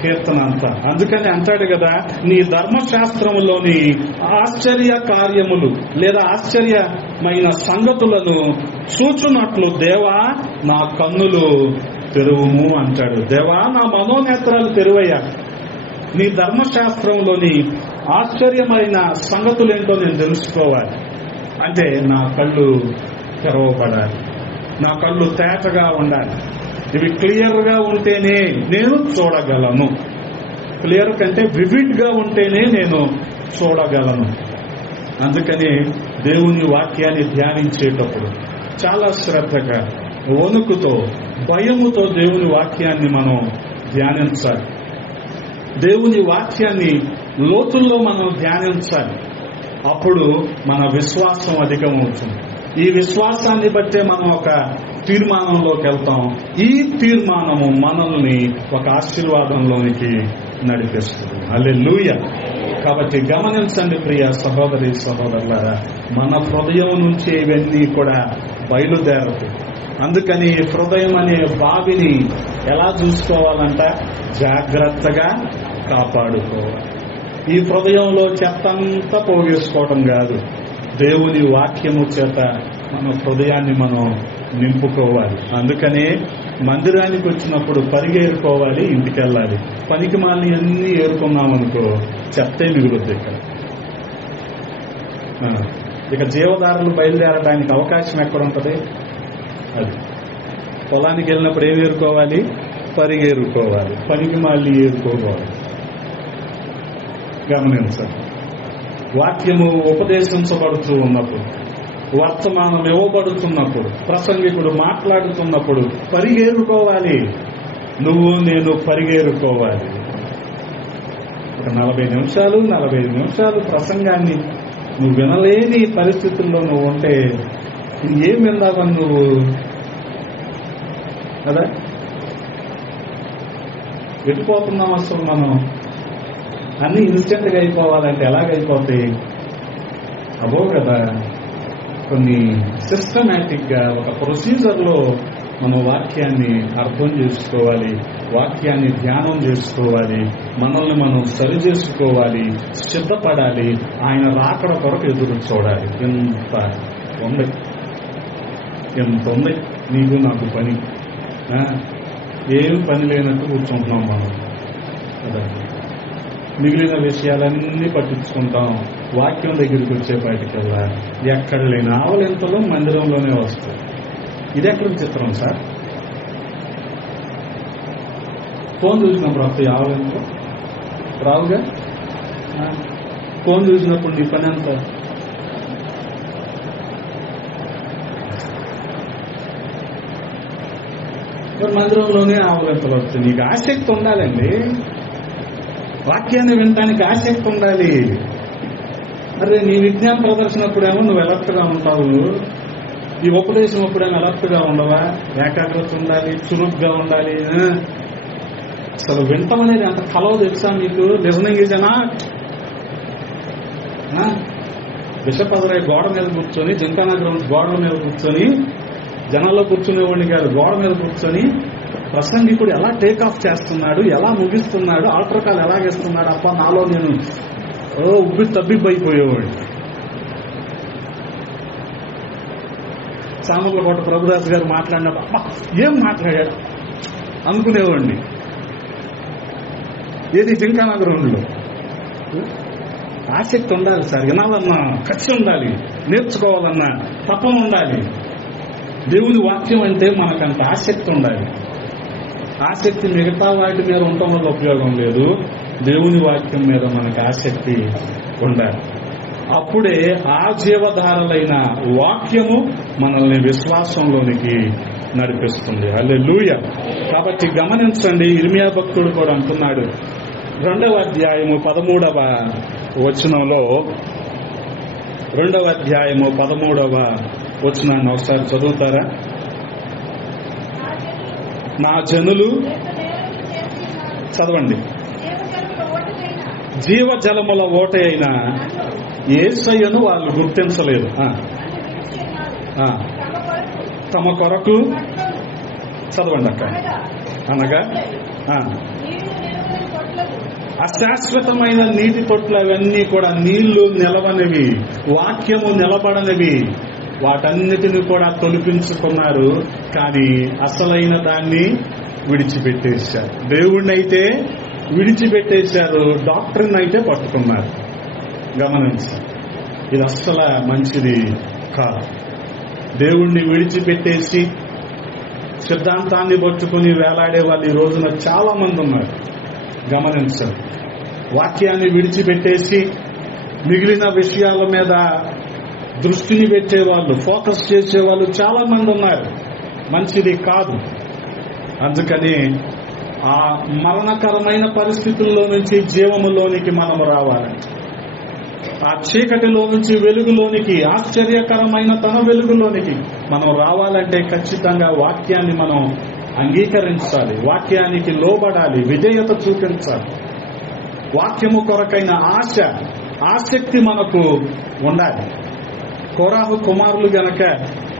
కీర్తన అంతా. అందుకని అంటాడు కదా, నీ ధర్మశాస్త్రములోని ఆశ్చర్య కార్యములు లేదా ఆశ్చర్యమైన సంగతులను చూచున్నట్లు దేవా నా కన్నులు తెరువుము అంటాడు. దేవా నా మనోనేత్రాలు తెరువయ్యా, నీ ధర్మశాస్త్రంలోని ఆశ్చర్యమైన సంగతులేంటో నేను తెలుసుకోవాలి. అంటే నా కళ్ళు తెరవబడాలి, నా కళ్ళు తేటగా ఉండాలి. ఇవి క్లియర్ గా ఉంటేనే నేను చూడగలను. క్లియర్ కంటే వివిడ్ గా ఉంటేనే నేను చూడగలను. అందుకని దేవుని వాక్యాన్ని ధ్యానించేటప్పుడు చాలా శ్రద్ధగా, వణుకుతో, భయముతో దేవుని వాక్యాన్ని మనం ధ్యానించాలి. దేవుని వాక్యాన్ని లోతుల్లో మనం ధ్యానించాలి. అప్పుడు మన విశ్వాసం అధికమవుతుంది. ఈ విశ్వాసాన్ని బట్టే మనం ఒక తీర్మానంలోకి వెళ్తాం. ఈ తీర్మానము మనల్ని ఒక ఆశీర్వాదంలోనికి నడిపిస్తుంది. హల్లెలూయా. కాబట్టి గమనించండి ప్రియ సహోదరి సహోదరులారా, మన హృదయం నుంచి ఇవన్నీ కూడా బయలుదేరతాయి. అందుకని హృదయం అనే బావిని ఎలా చూసుకోవాలంట? జాగ్రత్తగా కాపాడుకోవాలి. ఈ హృదయంలో చెత్తంతా పోగేసుకోవడం కాదు, దేవుని వాక్యము చేత మన హృదయాన్ని మనం నింపుకోవాలి. అందుకనే మందిరానికి వచ్చినప్పుడు పరిగేరుకోవాలి, ఇంటికి వెళ్ళాలి. పనికి మాలిని అన్ని ఏరుకున్నామనుకో చెత్తే మిగులుద్ది. ఇక జీవదారులు బయలుదేరడానికి అవకాశం ఎక్కడ ఉంటుంది? అది పొలానికి వెళ్ళినప్పుడు ఏం ఏరుకోవాలి? పరిగేరుకోవాలి, పనికి మాలిని ఏరుకోవాలి. గమనించండి, వాక్యము ఉపదేశించబడుతూ ఉన్నప్పుడు, వర్తమానం ఇవ్వబడుతున్నప్పుడు, ప్రసంగికుడు మాట్లాడుతున్నప్పుడు పరిగేరుకోవాలి. నువ్వు నేను పరిగేరుకోవాలి. ఒక 45 నిమిషాలు ప్రసంగాన్ని నువ్వు వినలేని పరిస్థితుల్లో నువ్వు ఉంటే ఏం విందావని నువ్వు కదా ఎటుపోతున్నాం అసలు మనం అన్ని ఇన్స్టెంట్గా అయిపోవాలంటే ఎలాగైపోతాయి అవో కదా కొన్ని సిస్టమేటిక్ గా ఒక ప్రొసీజర్లో మనం వాక్యాన్ని అర్థం చేసుకోవాలి, వాక్యాన్ని ధ్యానం చేసుకోవాలి, మనల్ని మనం సరి చేసుకోవాలి, సిద్ధపడాలి, ఆయన రాకడ కొరకు ఎదురు చూడాలి. ఎంత ఉంది నీకు నాకు పని, ఏం పని లేనట్టు కూర్చుంటున్నాం మనం కదా. మిగిలిన విషయాలన్నీ పట్టించుకుంటాం, వాక్యం దగ్గరికి వచ్చేపాటికల్లా ఎక్కడ లేని ఆవలింతలో మందిరంలోనే వస్తాయి. ఇది ఎక్కడ చిత్రం సార్? ఫోన్ చూసినప్పుడు వస్తాయి ఆవలింతలో రావుగా. ఫోన్ చూసినప్పుడు నీ పని ఎంత? మందిరంలోనే ఆవలింతలు వస్తాయి. నీకు ఆసక్తి ఉండాలండి, వాక్యాన్ని వినటానికి ఆసక్తి ఉండాలి. అరే నీ విజ్ఞాన ప్రదర్శనప్పుడేమో నువ్వు ఎలర్ట్గా ఉంటావు, ఈ ఉపదేశం అప్పుడేమో ఎలర్ట్గా ఉండవా? ఏకాగ్రత ఉండాలి, చురుగ్గా ఉండాలి. అసలు వింటం అనేది అంత కలవ తెలుసా మీకు? Listening is an art. బిషపదరై గోడ మీద కూర్చొని, జింకానగరం గోడల మీద కూర్చొని, జనంలో కూర్చునేవాడిని కాదు, గోడ మీద కూర్చొని ప్రసంగికుడు ఎలా టేక్ ఆఫ్ చేస్తున్నాడు, ఎలా ముగిస్తున్నాడు, ఆల్ట్రకాలు ఎలాగేస్తున్నాడు, అప్ప నాలో నేను ఉబ్బి తబ్బిబ్బైపోయేవాడిని. సామర్లకోట ప్రభుదాస్ గారు మాట్లాడినప్పుడు అబ్బా ఏం మాట్లాడాడు అనుకునేవాడిని. ఏది జింకానగరంలో ఆసక్తి ఉండాలి సార్, వినాలన్నా ఖర్చు ఉండాలి, నేర్చుకోవాలన్నా తపన ఉండాలి. దేవుని వాక్యం అంటే మనకంత ఆసక్తి ఉండాలి. ఆసక్తి మిగతా వాటి మీద ఉండటం వల్ల ఉపయోగం లేదు, దేవుని వాక్యం మీద మనకు ఆసక్తి ఉండాలి. అప్పుడే ఆ జీవధారలైన వాక్యము మనల్ని విశ్వాసంలోనికి నడిపిస్తుంది. హల్లెలూయా. కాబట్టి గమనించండి, ఇర్మియా భక్తుడు కూడా అంటున్నాడు 2వ అధ్యాయము 13వ వచనంలో, 2వ అధ్యాయము 13వ వచనాన్ని ఒకసారి చదువుతారా? నా జనులు చదవండి, జీవజలముల ఓట అయిన యేసయ్యను వాళ్ళు గుర్తించలేదు, తమ కొరకు చదవండి అక్క. అనగా అశాశ్వతమైన నీటి తొట్లు అవన్నీ కూడా నీళ్లు నిలవనివి, వాక్యము నిలబడనివి, వాటన్నిటిని కూడా తొలిపించుకున్నారు. కానీ అసలైన దాన్ని విడిచిపెట్టేశారు. దేవుణ్ణి అయితే విడిచిపెట్టేశారు, డాక్టర్ని అయితే పట్టుకున్నారు. గమనించారు, ఇది అస్సలు మంచిది కాదు. దేవుణ్ణి విడిచిపెట్టేసి సిద్ధాంతాన్ని పట్టుకుని వేలాడే వాళ్ళు ఈ రోజున చాలా మంది ఉన్నారు. గమనించారు, వాక్యాన్ని విడిచిపెట్టేసి మిగిలిన విషయాల మీద దృష్టిని పెట్టేవాళ్ళు, ఫోకస్ చేసేవాళ్ళు చాలా మంది ఉన్నారు. మంచిది కాదు. అందుకని ఆ మరణకరమైన పరిస్థితుల్లో నుంచి జీవములోనికి మనం రావాలి. ఆ చీకటిలో నుంచి వెలుగులోనికి, ఆశ్చర్యకరమైన తన వెలుగులోనికి మనం రావాలంటే ఖచ్చితంగా వాక్యాన్ని మనం అంగీకరించాలి, వాక్యానికి లోబడాలి, విధేయత చూపించాలి. వాక్యము కొరకైన ఆశ, ఆసక్తి మనకు ఉండాలి. కోరాహు కుమారులు గనక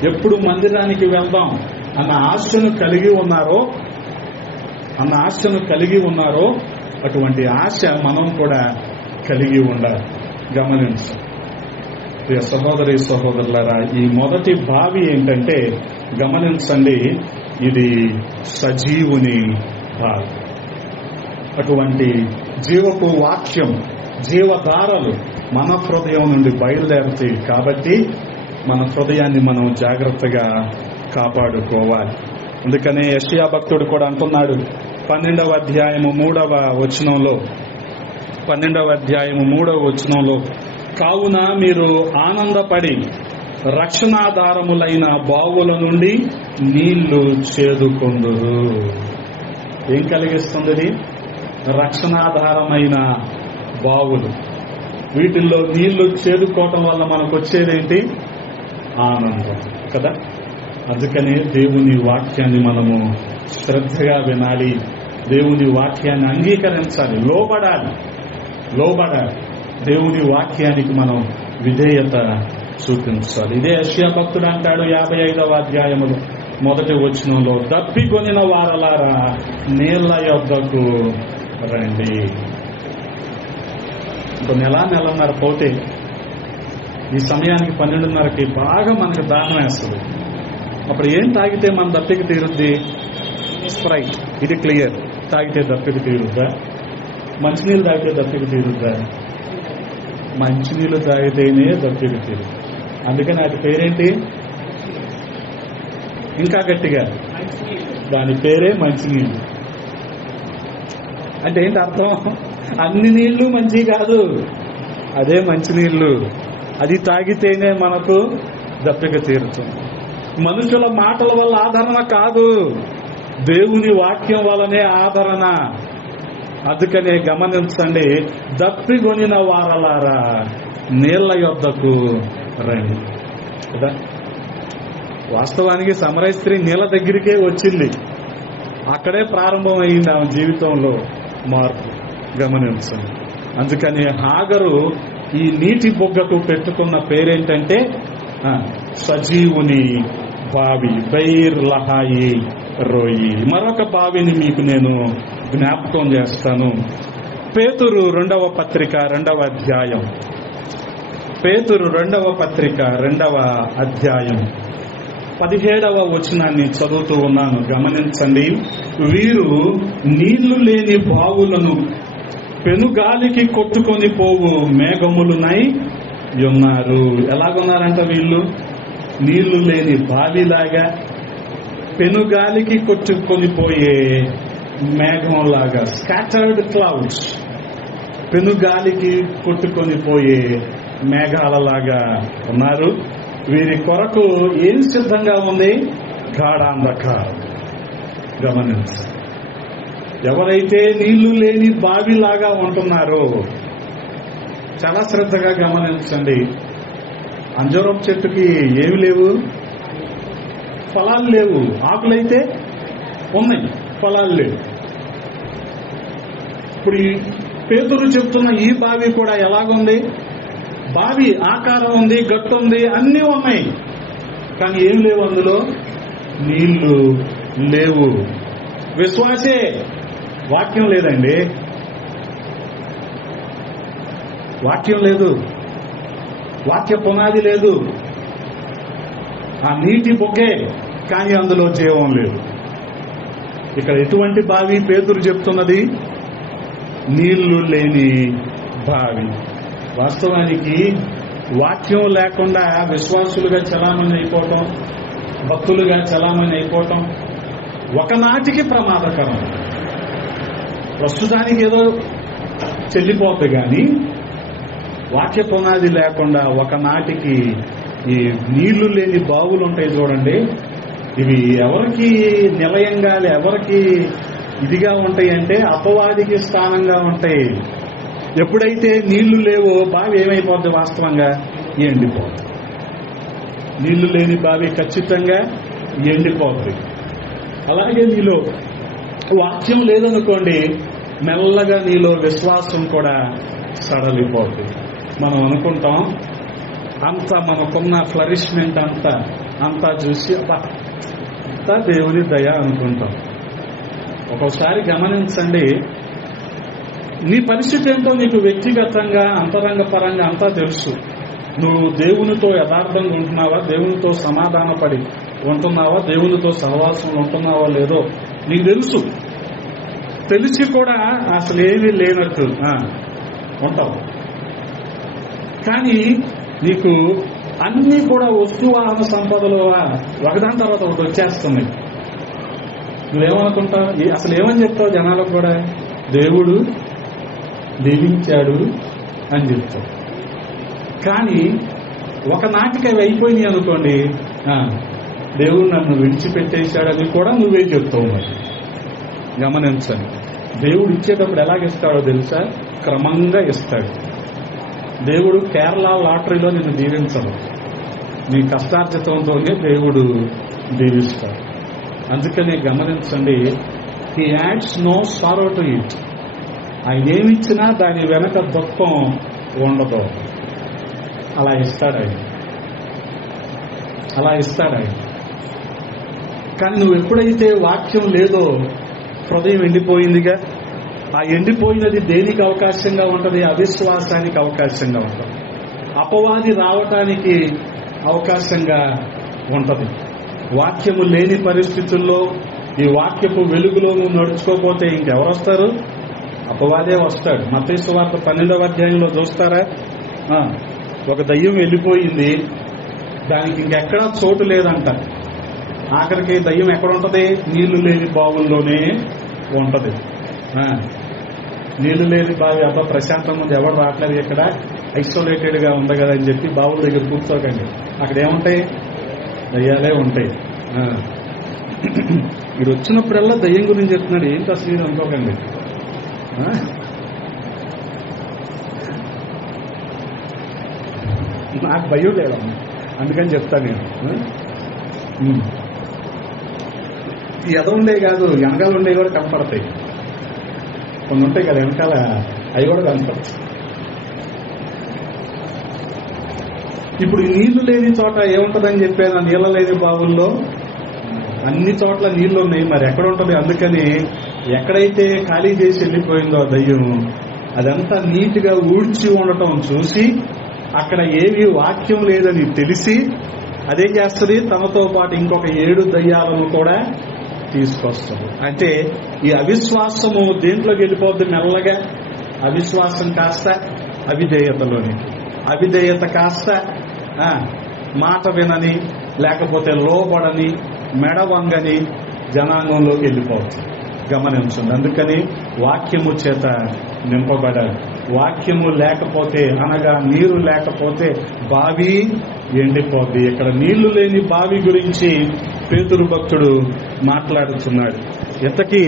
ఎప్పుడు మందిరానికి వెళ్దాం అన్న ఆశను కలిగి ఉన్నారో అటువంటి ఆశ మనం కూడా కలిగి ఉండాలి. గమనించు ప్రియ సహోదరి సహోదరులారా, ఈ మొదటి భావి ఏంటంటే గమనించండి, ఇది సజీవుని భావి. అటువంటి జీవపు వాక్యం, జీవధారలు మన హృదయం నుండి బయలుదేరుతాయి. కాబట్టి మన హృదయాన్ని మనం జాగ్రత్తగా కాపాడుకోవాలి. అందుకనే యెషయా భక్తుడు కూడా అంటున్నాడు 12వ అధ్యాయము 3వ వచనంలో, 12వ అధ్యాయము 3వ వచనంలో, కావున మీరు ఆనందపడి రక్షణాధారములైన బావుల నుండి నీళ్లు చేదుకొందురు. ఏం కలిగిస్తుంది? రక్షణాధారమైన బావులు. వీటిల్లో నీళ్లు చేదుకోవటం వల్ల మనకు వచ్చేదేంటి? ఆనందం కదా. అందుకనే దేవుని వాక్యాన్ని మనము శ్రద్ధగా వినాలి, దేవుని వాక్యాన్ని అంగీకరించాలి, లోబడాలి. దేవుని వాక్యానికి మనం విధేయత చూపించాలి. ఇదే యెషయా భక్తుడు అంటాడు 55వ అధ్యాయములో మొదటి వచనంలో, దప్పికొనిన వారలారా నీళ్ల యొద్దకు రండి. ఇంకో నెలన్నర పోతే ఈ సమయానికి 12:30కి బాగా మనకు దాహం వేస్తుంది. అప్పుడు ఏం తాగితే మన దప్పిక తీరుద్ది? స్ప్రైట్. ఇది క్లియర్. తాగితే దప్పిక తీరుద్దా? మంచినీళ్ళు తాగితే దప్పిక తీరుద్దా? మంచినీళ్ళు తాగితేనే దప్పిక తీరుద్ది. అందుకని అది పేరేంటి? ఇంకా గట్టిగా, దాని పేరే మంచినీళ్ళు. అంటే ఏంటి అర్థం? అన్ని నీళ్లు మంచి కాదు, అదే మంచినీళ్ళు. అది తాగితేనే మనకు దప్పిక తీరుతుంది. మనుషుల మాటల వల్ల ఆదరణ కాదు, దేవుని వాక్యం వల్లనే ఆదరణ. అందుకనే గమనించండి, దప్పికొనిన వారలారా నీళ్ల యొద్దకు రండి కదా. వాస్తవానికి సమరయ స్త్రీ నీళ్ల దగ్గరికే వచ్చింది, అక్కడే ప్రారంభమైంది ఆమె జీవితంలో మార్పు. గమనించండి. అందుకని హాగరు ఈ నీటి బొగ్గకు పెట్టుకున్న పేరేంటంటే సజీవుని బావి, బైర్ లహాయి రోయి. మరొక బావిని మీకు నేను జ్ఞాపకం చేస్తాను. పేతురు 2వ పత్రిక 2వ అధ్యాయం. పేతురు 2వ పత్రిక 2వ అధ్యాయం 17వ వచనాన్ని చదువుతూ ఉన్నాను. గమనించండి. వీరు నీళ్లు లేని బావులను పెనుగాలికి కొట్టుకొని పోవు మేఘములునై ఉన్నారు. ఎలాగున్నారంట వీళ్ళు? నీళ్లు లేని బావిలాగా, పెనుగాలికి కొట్టుకొని పోయే మేఘంలాగా, స్కాటర్డ్ క్లౌడ్స్. పెనుగాలికి కొట్టుకొని పోయే మేఘాలలాగా ఉన్నారు. వీరి కొరకు ఏం సిద్ధంగా ఉంది? గాఢాంధకారం. గమనించండి. ఎవరైతే నీళ్లు లేని బావిలాగా ఉంటున్నారో, చాలా శ్రద్ధగా గమనించండి. అంజూరపు చెట్టుకి ఏమి లేవు? ఫలాలు లేవు. ఆకులైతే ఉన్నాయి, ఫలాలు లేవు. ఇప్పుడు ఈ పేతురు చెప్తున్న ఈ బావి కూడా ఎలాగుంది? బావి ఆకారం ఉంది, గట్టు ఉంది, అన్నీ ఉన్నాయి, కానీ ఏం లేవు అందులో? నీళ్లు లేవు. విశ్వాసే, వాక్యం లేదండి. వాక్యం లేదు, వాక్య పునాది లేదు. ఆ నీటి బొగ్గే, కానీ అందులో జీవం లేదు. ఇక్కడ ఎటువంటి బావి పేతురు చెప్తున్నది? నీళ్లు లేని బావి. వాస్తవానికి వాక్యం లేకుండా విశ్వాసులుగా చలామణి అయిపోవటం, భక్తులుగా చలామణి అయిపోవటం ఒకనాటికి ప్రమాదకరం. ప్రస్తుతానికి ఏదో చెల్లిపోతుంది, కానీ వాక్య పునాది లేకుండా ఒకనాటికి ఈ నీళ్లు లేని బావులు ఉంటాయి చూడండి, ఇవి ఎవరికి నిలయంగా, ఎవరికి ఇదిగా ఉంటాయి అంటే అపవాదికి స్థానంగా ఉంటాయి. ఎప్పుడైతే నీళ్లు లేవో బావి ఏమైపోద్ది? వాస్తవంగా ఎండిపోద్ది. నీళ్లు లేని బావి ఖచ్చితంగా ఎండిపోద్ది. అలాగే నీలో వాక్యం లేదనుకోండి, మెల్లగా నీలో విశ్వాసం కూడా సడలిపోద్ది. మనం అనుకుంటాం అంతా మనకున్న ఫ్లరిష్మెంట్ అంతా చూసి అంతా దేవుని దయ అనుకుంటాం. ఒక్కోసారి గమనించండి, నీ పరిస్థితి ఏంటో నీకు వ్యక్తిగతంగా, అంతరంగ పరంగా అంతా తెలుసు. నువ్వు దేవునితో యథార్థంగా ఉంటున్నావా, దేవునితో సమాధానపడి ఉంటున్నావా, దేవునితో సహవాసంలో ఉంటున్నావా లేదో నీకు తెలుసు. తెలిసి కూడా అసలు ఏమీ లేనట్టు ఉంటావు. కానీ నీకు అన్నీ కూడా వస్తువాహన సంపదలు ఒకదాని తర్వాత ఒకటి వచ్చేస్తున్నాయి. నువ్వేమనుకుంటావు? అసలు ఏమని చెప్తావు జనాలకు కూడా? దేవుడు దీవించాడు అని చెప్తావు. కానీ ఒకనాటికి అవి అయిపోయినాయి అనుకోండి, దేవుడు నన్ను విడిచిపెట్టేశాడని కూడా నువ్వే చెప్తావు. మరి గమనించండి, దేవుడు ఇచ్చేటప్పుడు ఎలాగిస్తాడో తెలుసా? క్రమంగా ఇస్తాడు. దేవుడు కేరళ లాటరీలో నిన్ను దీవించడు, నీ కష్టార్జితంతోనే దేవుడు దీవిస్తాడు. అందుకని గమనించండి, he adds no sorrow to it. ఆయన ఏమిచ్చినా దాని వెనక దుఃఖం ఉండదు. అలా ఇస్తాడు ఆయన, అలా ఇస్తాడు ఆయన. కానీ నువ్వు ఎప్పుడైతే వాక్యం లేదో హృదయం ఎండిపోయిందిగా. ఆ ఎండిపోయినది దేనికి అవకాశంగా ఉంటుంది? అవిశ్వాసానికి అవకాశంగా ఉంటుంది, అపవాది రావటానికి అవకాశంగా ఉంటుంది. వాక్యము లేని పరిస్థితుల్లో ఈ వాక్యపు వెలుగులో నువ్వు నడుచుకోకపోతే ఇంకెవరు వస్తారు? అపవాదే వస్తాడు. మత్తయి సువార్త 12వ అధ్యాయంలో చూస్తారా, ఒక దయ్యం వెళ్ళిపోయింది, దానికి ఇంకెక్కడా చోటు లేదంట. ఆఖరికి దయ్యం ఎక్కడ ఉంటుంది? నీళ్లు లేని బావుల్లోనే ఉంటది. నీళ్లు లేని బావి అబ్బా ప్రశాంతంగా ఉంది, ఎవరు రావట్లేదు, ఇక్కడ ఐసోలేటెడ్ గా ఉంది కదా అని చెప్పి బావుల దగ్గర కూర్చోకండి. అక్కడ ఏముంటాయి? దయ్యాలే ఉంటాయి. మీరు వచ్చినప్పుడల్లా దయ్యం గురించి చెప్తున్నాడు, ఏంటి అసలు ఇది అనుకోకండి. నాకు భయం లేదు, అందుకని చెప్తాను నేను. ఎద ఉండే కాదు, వెనకాల ఉండే కూడా కనపడతాయి. కొన్ని ఉంటాయి కదా వెనకాల, అవి కూడా కనపడతాయి. ఇప్పుడు నీళ్లు లేని చోట ఏముంటదని చెప్పాను, నీళ్ళ లేని బావుల్లో అన్ని చోట్ల నీళ్లు ఉన్నాయి, మరి ఎక్కడ ఉంటుంది? అందుకని ఎక్కడైతే ఖాళీ చేసి వెళ్ళిపోయిందో దయ్యం, అదంతా నీట్ గా ఊడ్చి ఉండటం చూసి అక్కడ ఏమీ వాక్యం లేదని తెలిసి అదేం చేస్తుంది? తనతో పాటు ఇంకొక 7 దయ్యాలను కూడా తీసుకొస్తుంది. అంటే ఈ అవిశ్వాసము దేంట్లోకి వెళ్ళిపోద్ది? మెల్లగా అవిశ్వాసం కాస్త అవిధేయతలోనికి, అవిధేయత కాస్త మాట వినని, లేకపోతే లోబడని, మెడవంగని జనాంగంలోకి వెళ్ళిపోతుంది. గమనించండి. అందుకని వాక్యము చేత నింపబడాలి. వాక్యము లేకపోతే, అనగా నీరు లేకపోతే బావి ఎండిపోద్ది. ఇక్కడ నీళ్లు లేని బావి గురించి పేతురు భక్తుడు మాట్లాడుతున్నాడు. ఇంతకీ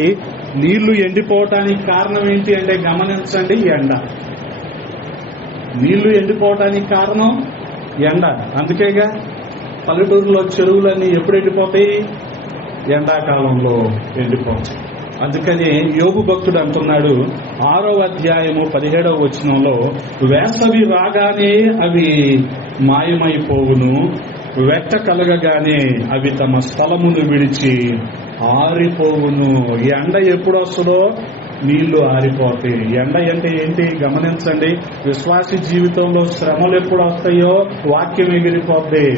నీళ్లు ఎండిపోవటానికి కారణం ఏంటి అంటే గమనించండి, ఎండ. నీళ్లు ఎండిపోవటానికి కారణం ఎండ. అందుకేగా పల్లెటూరులో చెరువులన్నీ ఎప్పుడు ఎండిపోతాయి? ఎండాకాలంలో ఎండిపోతాయి. అందుకని యోబు భక్తుడు అంటున్నాడు 6వ అధ్యాయము 17వ వచనంలో, వేసవి రాగానే అవి మాయమైపోవును, వెట్ట కలగగానే అవి తమ స్థలమును విడిచి ఆరిపోవును. ఎండ ఎప్పుడు వస్తుందో నీళ్లు ఆరిపోతాయి. ఎండ అంటే ఏంటి గమనించండి. విశ్వాసి జీవితంలో శ్రమలు ఎప్పుడు వస్తాయో వాక్యం ఎగిరిపోద్ది,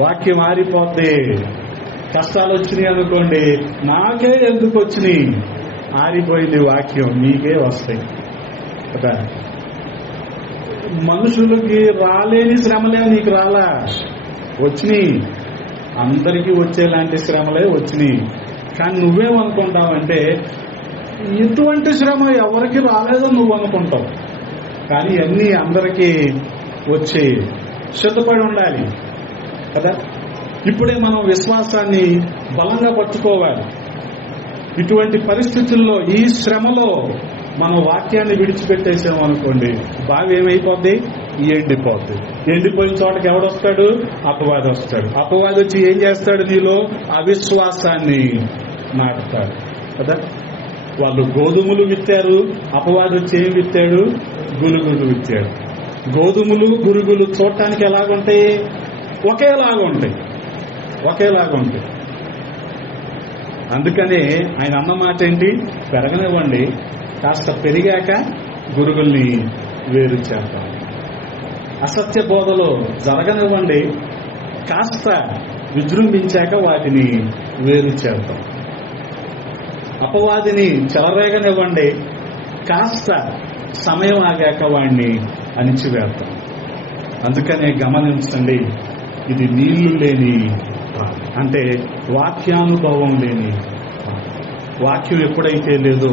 వాక్యం ఆరిపోద్ది. కష్టాలు వచ్చినాయి అనుకోండి, నాకే ఎందుకు వచ్చినాయి, ఆరిపోయింది వాక్యం, నీకే వస్తాయి కదా. మనుషులకి రాలేని శ్రమలే నీకు రాలా, వచ్చినాయి. అందరికీ వచ్చేలాంటి శ్రమలే వచ్చినాయి. కానీ నువ్వేమనుకుంటావంటే ఇటువంటి శ్రమ ఎవరికి రాలేదో నువ్వు అనుకుంటావు. కానీ అన్నీ అందరికీ వచ్చి సిద్ధపడి ఉండాలి కదా. ఇప్పుడే మనం విశ్వాసాన్ని బలంగా పట్టుకోవాలి. ఇటువంటి పరిస్థితుల్లో, ఈ శ్రమలో మనం వాక్యాన్ని విడిచిపెట్టేసాము అనుకోండి, బావి ఏమైపోద్ది? ఎండిపోద్ది. ఎండిపోయిన చోటకి ఎవడొస్తాడు? అపవాది వస్తాడు. అపవాది వచ్చి ఏం చేస్తాడు? నీలో అవిశ్వాసాన్ని నాటుతాడు కదా. వాళ్ళు గోధుమలు విత్తారు, అపవాది వచ్చి ఏం విత్తాడు? గురుగులు విత్తాడు. గోధుమలు గురుగులు చూడటానికి ఎలాగుంటాయి? ఒకేలాగా ఉంటాయి, ఒకేలాగా ఉంటాయి. అందుకనే ఆయన అన్న మాట ఏంటి? పెరగనివ్వండి, కాస్త పెరిగాక గురుగుల్ని వేరు చేద్దాం. అసత్య బోధలో జరగనివ్వండి, కాస్త విజృంభించాక వాటిని వేరు చేద్దాం. అపవాదిని చెలరేగనివ్వండి, కాస్త సమయం ఆగాక వాడిని అణిచివేద్దాం. అందుకనే గమనించండి, ఇది నీళ్లు లేని అంటే వాక్యానుభవం లేని. వాక్యం ఎప్పుడైతే లేదో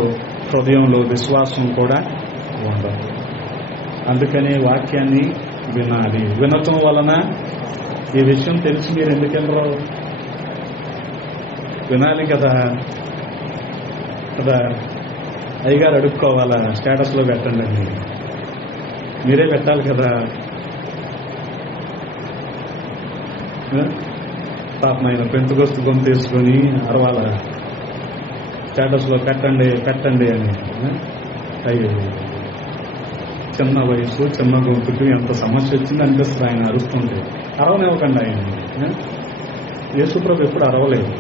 హృదయంలో విశ్వాసం కూడా ఉండదు. అందుకనే వాక్యాన్ని వినాలి. వినటం వలన ఈ విషయం తెలిసి మీరు ఎందుకెళ్ళరు? వినాలి కదా కదా. అయ్యగారు అడుక్కోవాలా, స్టేటస్లో పెట్టండి అని. మీరే పెట్టాలి కదా. పాపం ఆయన పెంతుకొస్తు గొంతు తీసుకొని అరవాల, స్టేటస్లో పెట్టండి పెట్టండి అని. అయ్యో, చిన్న వయసు, చిన్న గొంతుకు ఎంత సమస్య వచ్చింది అనిపిస్తుంది ఆయన అరుస్తుంటే. అరవనివ్వకండి ఆయన. యేసుప్రభు ఎప్పుడు అరవలేదు.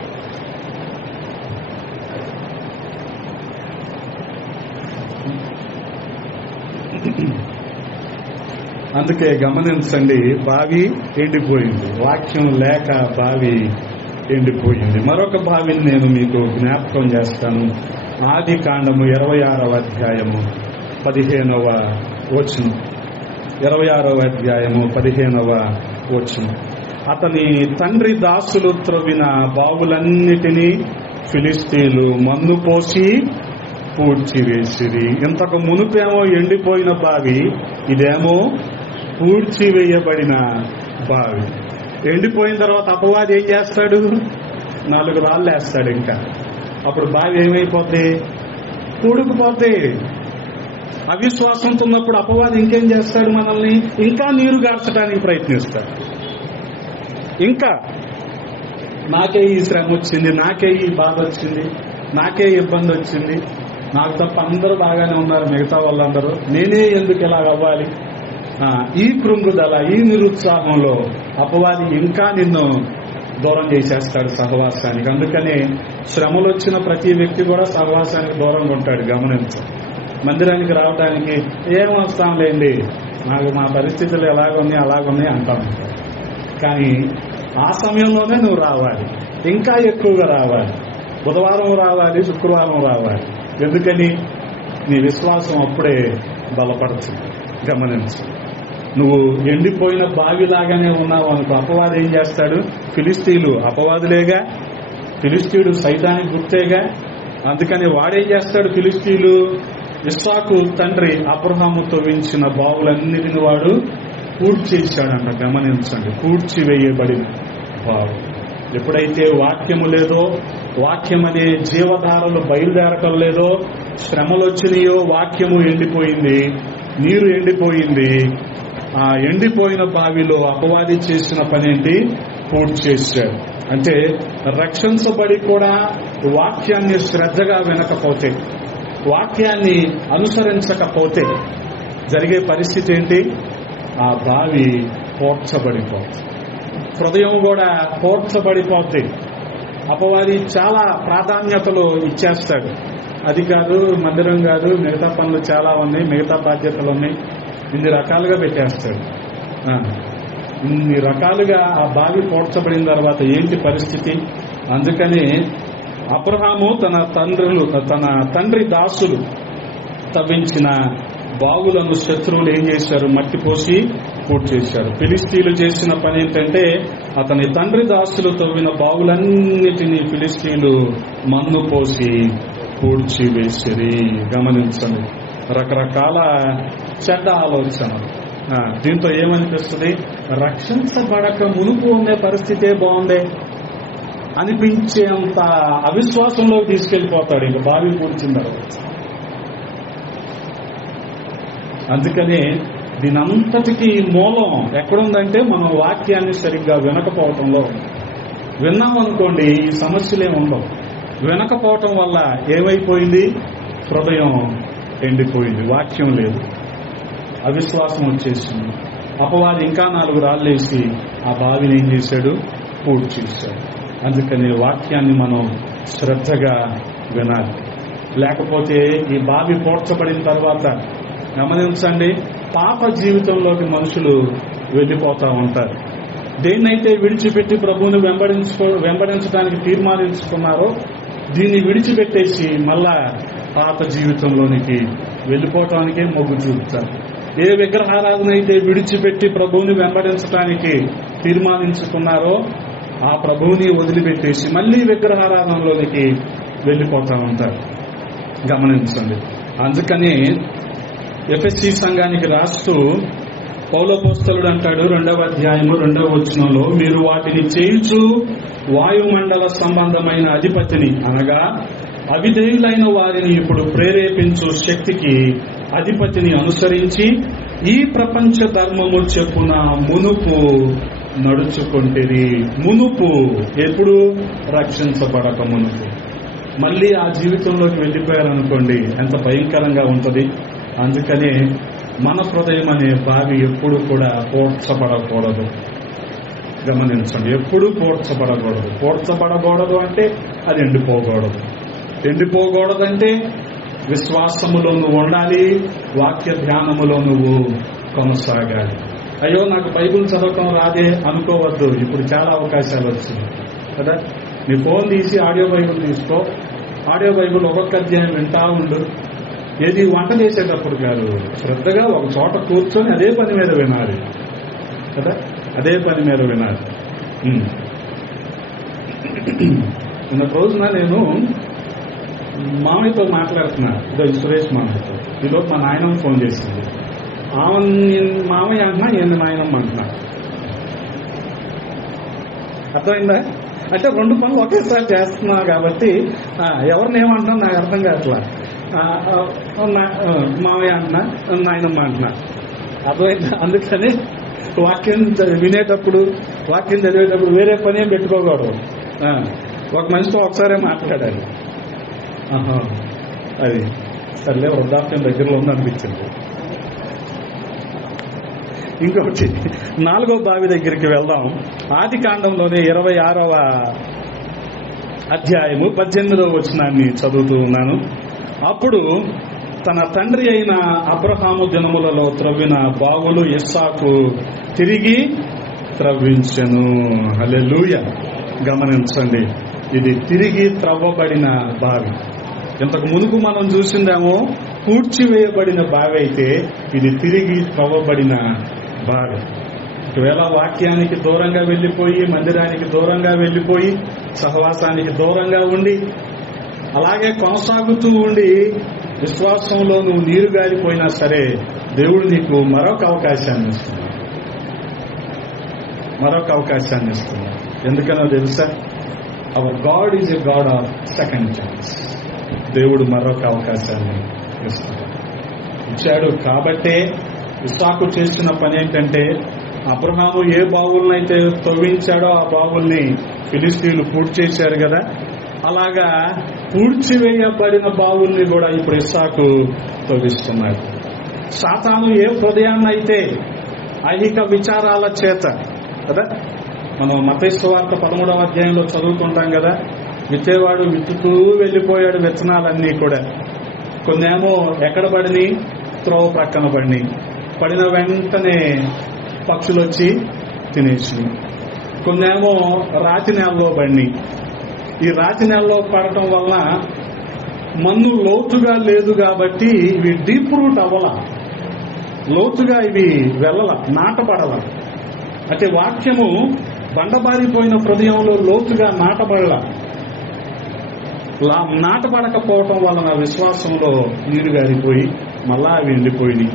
అందుకే గమనించండి, బావి ఎండిపోయింది, వాక్యం లేక బావి ఎండిపోయింది. మరొక బావిని నేను మీకు జ్ఞాపకం చేస్తాను. ఆది కాండము 26వ అధ్యాయము 15వ వచనం. 26వ అధ్యాయము 15వ వచనం. అతని తండ్రి దాసులు త్రవ్విన బావులన్నిటినీ ఫిలిష్తీయులు మన్ను పోసి పూడ్చివేసిరి. ఇంతకు మునుపేమో ఎండిపోయిన బావి, ఇదేమో పూడ్చివేయబడిన బావి. ఎండిపోయిన తర్వాత అపవాది ఏం చేస్తాడు? 4 రాళ్ళు వేస్తాడు. ఇంకా అప్పుడు బావి ఏమైపోద్ది? పూడుకుపోద్ది. అవిశ్వాసంతో ఉన్నప్పుడు అపవాది ఇంకేం చేస్తాడు? మనల్ని ఇంకా నీరు గార్చడానికి ప్రయత్నిస్తాడు. ఇంకా నాకే ఈ శ్రమ వచ్చింది, నాకే ఈ బాధ వచ్చింది, నాకే ఇబ్బంది వచ్చింది, నాకు తప్ప అందరూ బాగానే ఉన్నారు, మిగతా వాళ్ళందరూ, నేనే ఎందుకు ఇలా అవ్వాలి? ఈ కృంగుదల, ఈ నిరుత్సాహంలో అపవాది ఇంకా నిన్ను దూరం చేసేస్తాడు సహవాసానికి. అందుకనే శ్రమలు వచ్చిన ప్రతి వ్యక్తి కూడా సహవాసానికి దూరంగా ఉంటాడు. గమనించు. మందిరానికి రావడానికి ఏం వస్తాంలేండి, నాకు మా పరిస్థితులు ఎలాగున్నాయి అలాగున్నాయి అంటాం. కానీ ఆ సమయంలోనే నువ్వు రావాలి, ఇంకా ఎక్కువగా రావాలి. బుధవారం రావాలి, శుక్రవారం రావాలి. ఎందుకని? నీ విశ్వాసం అప్పుడే బలపడుతుంది. గమనించు. నువ్వు ఎండిపోయిన బావిలాగానే ఉన్నావు అనుకో, అపవాది ఏం చేస్తాడు? ఫిలిష్తీయులు అపవాదులేగా, ఫిలిష్తీయుడు సైతానికి గుర్తేగా. అందుకని వాడేం చేస్తాడు? ఫిలిష్తీయులు ఇస్సాకు తండ్రి అబ్రహాము తవ్వించిన బావులన్నిటిని వాడు పూడ్చేశాడంట. గమనించండి, పూడ్చివేయబడిన బావు. ఎప్పుడైతే వాక్యము లేదో, వాక్యం అనే జీవధారలు బయలుదేరటం లేదో, శ్రమలు వచ్చినాయో, వాక్యము ఎండిపోయింది, నీరు ఎండిపోయింది. ఆ ఎండిపోయిన బావిలో అపవాది చేసిన పనేంటి? పూడ్చేశాడు. అంటే రక్షించబడి కూడా వాక్యాన్ని శ్రద్ధగా వినకపోతే, వాక్యాన్ని అనుసరించకపోతే జరిగే పరిస్థితి ఏంటి? ఆ బావి పోడ్చబడిపోతుంది. హృదయం కూడా పోడ్చబడిపోతుంది. అపవాది చాలా ప్రాధాన్యతలు ఇచ్చేస్తాడు. అది కాదు, మందిరం కాదు, మిగతా పనులు చాలా ఉన్నాయి, మిగతా బాధ్యతలు ఉన్నాయి, ఇన్ని రకాలుగా పెట్టేస్తాడు. ఇన్ని రకాలుగా ఆ బావి పోడ్చబడిన తర్వాత ఏంటి పరిస్థితి? అందుకని అబ్రహాము తన తండ్రి దాసులు తవ్వించిన బావులను శత్రువులు ఏం చేశారు? మట్టి పోసి పూడ్చేశారు. ఫిలిష్తీయులు చేసిన పని ఏంటంటే, అతని తండ్రి దాసులు తవ్విన బావులన్నిటినీ ఫిలిష్తీయులు మన్ను పోసి పూడ్చివేసిరి. గమనించండి, రకరకాల చెడ్డ ఆలోచన. దీంతో ఏమనిపిస్తుంది? రక్షించబడక మునుపు ఉండే పరిస్థితే బాగుండే అనిపించేంత అవిశ్వాసంలో తీసుకెళ్లిపోతాడు ఇక బావి పూడ్చిన తర్వాత. అందుకనే దీనంతటికీ మూలం ఎక్కడుందంటే, మనం వాక్యాన్ని సరిగ్గా వినకపోవటంలో. విన్నామనుకోండి ఈ సమస్యలే ఉండవు. వినకపోవటం వల్ల ఏమైపోయింది? హృదయం ఎండిపోయింది, వాక్యం లేదు, అవిశ్వాసం వచ్చేసింది. అపవాది ఇంకా 4 రాళ్ళు వేసి ఆ బావిని ఏం చేశాడు? పూడ్చేశాడు. అందుకని వాక్యాన్ని మనం శ్రద్ధగా వినాలి. లేకపోతే ఈ బావి పూడ్చబడిన తర్వాత గమనించండి, పాప జీవితంలోకి మనుషులు వెళ్ళిపోతూ ఉంటారు. దేన్నైతే విడిచిపెట్టి ప్రభువుని వెంబడించడానికి తీర్మానించుకున్నారో దీన్ని విడిచిపెట్టేసి మళ్ళా పాత జీవితంలోనికి వెళ్ళిపోవటానికే మొగ్గు చూపుతారు. ఏ విగ్రహారాధన అయితే విడిచిపెట్టి ప్రభువుని వెంబడించడానికి తీర్మానించుకున్నారో ఆ ప్రభువుని వదిలిపెట్టేసి మళ్ళీ విగ్రహారాధనలోనికి వెళ్ళిపోతూ ఉంటారు. గమనించండి. అందుకని ఎఫెసీ సంఘానికి రాస్తూ పౌలపోస్తలుడు అంటాడు 2వ అధ్యాయము 2వ వచనంలో, మీరు వాటిని చేయుచు వాయుమండల సంబంధమైన అధిపతిని అనగా అవిధేయులైన వారిని ఇప్పుడు ప్రేరేపించు శక్తికి అధిపతిని అనుసరించి ఈ ప్రపంచ ధర్మము చెప్పున మునుపు నడుచుకుంటేది. మునుపు ఎప్పుడు? రక్షించబడక మునుపు. మళ్ళీ ఆ జీవితంలోకి వెళ్ళిపోయారనుకోండి, ఎంత భయంకరంగా ఉంటుంది. అందుకనే మన హృదయం అనే బావి ఎప్పుడు కూడా పోడ్చబడకూడదు. గమనించండి, ఎప్పుడు పోడ్చబడకూడదు. పోడ్చబడకూడదు అంటే అది ఎండిపోకూడదు. ఎండిపోకూడదంటే విశ్వాసములో నువ్వు ఉండాలి, వాక్య ధ్యానములో నువ్వు కొనసాగాలి. అయ్యో నాకు బైబిల్ చదవటం రాదే అనుకోవద్దు. ఇప్పుడు చాలా అవకాశాలు వచ్చింది కదా. నీ ఫోన్ తీసి ఆడియో బైబిల్ తీసుకో, ఆడియో బైబిల్ ఒక్కొక్క అధ్యాయం వింటా ఉండు. ఏది వంట చేసేటప్పుడు కాదు, శ్రద్ధగా ఒక చోట కూర్చొని అదే పని మీద వినాలి కదా, అదే పని మీద వినాలి. నిన్న రోజున నేను మామయ్యతో మాట్లాడుతున్నా, ఇదో సురేష్ మామయ్యతో. ఈలోపు మా నాయనమ్మ ఫోన్ చేసింది. మామయ్య అంటున్నా, ఈయన నాయనమ్మ అంటున్నా. అర్థమైందా? అంటే రెండు పనులు ఒకేసారి చేస్తున్నా కాబట్టి ఎవరిని ఏమంటున్నా నాకు అర్థం కావట్లా. మామయ్య అంటున్నా, నాయనమ్మ అంటున్నా. అర్థమైందా? అందుకని వాక్యం వినేటప్పుడు, వాక్యం చదివేటప్పుడు వేరే పని ఏం పెట్టుకోకూడదు. ఒక మనిషితో ఒకసారే మాట్లాడాలి. అది సర్లే, వృద్ధాప్యం దగ్గరలో ఉందనిపించింది. ఇంకొకటి, 4వ బావి దగ్గరికి వెళ్దాం. ఆది కాండంలోనే 26వ అధ్యాయము 18వ వచనాన్ని చదువుతూ ఉన్నాను. అప్పుడు తన తండ్రి అయిన అబ్రహాము దినములలో త్రవ్విన బావులు ఇస్సాకు తిరిగి త్రవ్వించెను. హల్లెలూయా. గమనించండి, ఇది తిరిగి త్రవ్వబడిన బావి. ఇంతకు మునుపు మనం చూసిందేమో పూడ్చివేయబడిన బావి అయితే, ఇది తిరిగి త్రవ్వబడిన బావి. ఒకవేళ వాక్యానికి దూరంగా వెళ్ళిపోయి, మందిరానికి దూరంగా వెళ్ళిపోయి, సహవాసానికి దూరంగా ఉండి, అలాగే కొనసాగుతూ ఉండి విశ్వాసంలో నువ్వు నీరు గారిపోయినా సరే, దేవుడు నీకు మరొక అవకాశాన్ని ఇస్తున్నాడు. మరొక అవకాశాన్ని ఇస్తున్నాడు. ఎందుకనో తెలుసా? Hour God is a God of second chance. దేవుడు మరొక అవకాశాన్ని ఇచ్చాడు. కాబట్టే ఇస్సాకు చేసిన పని ఏంటంటే, అబ్రహాము ఏ బావులనైతే తవ్వించాడో ఆ బావుల్ని ఫిలిస్తీన్లు పూడ్చేశారు కదా, అలాగా పూడ్చివేయబడిన బావుల్ని కూడా ఇప్పుడు ఇస్సాకు తవ్విస్తున్నాడు. సాతాను ఏ హృదయాన్నైతే ఐహిక విచారాల చేత కదా, మనం మత్తయి సువార్త 13వ అధ్యాయంలో చదువుకుంటాం కదా, విత్తేవాడు విత్తుతూ వెళ్ళిపోయాడు విత్తనాలన్నీ కూడా. కొన్నేమో ఎక్కడ పడిని? త్రోవ ప్రక్కన పడిని. పడిన వెంటనే పక్షులు వచ్చి తినేసి. కొన్నేమో రాతి నేలలో పడిని. ఈ రాతి నేలలో పడటం వల్ల మన్ను లోతుగా లేదు కాబట్టి ఇవి డీప్ రూట్ అవ్వాల, లోతుగా ఇవి వెళ్ళల, నాటపడల. అంటే వాక్యము బండబారిపోయిన హృదయంలో లోతుగా నాటబడల. నాటపడకపోవటం వలన విశ్వాసంలో నీరు గారిపోయి మళ్ళా అవి ఎండిపోయినాయి.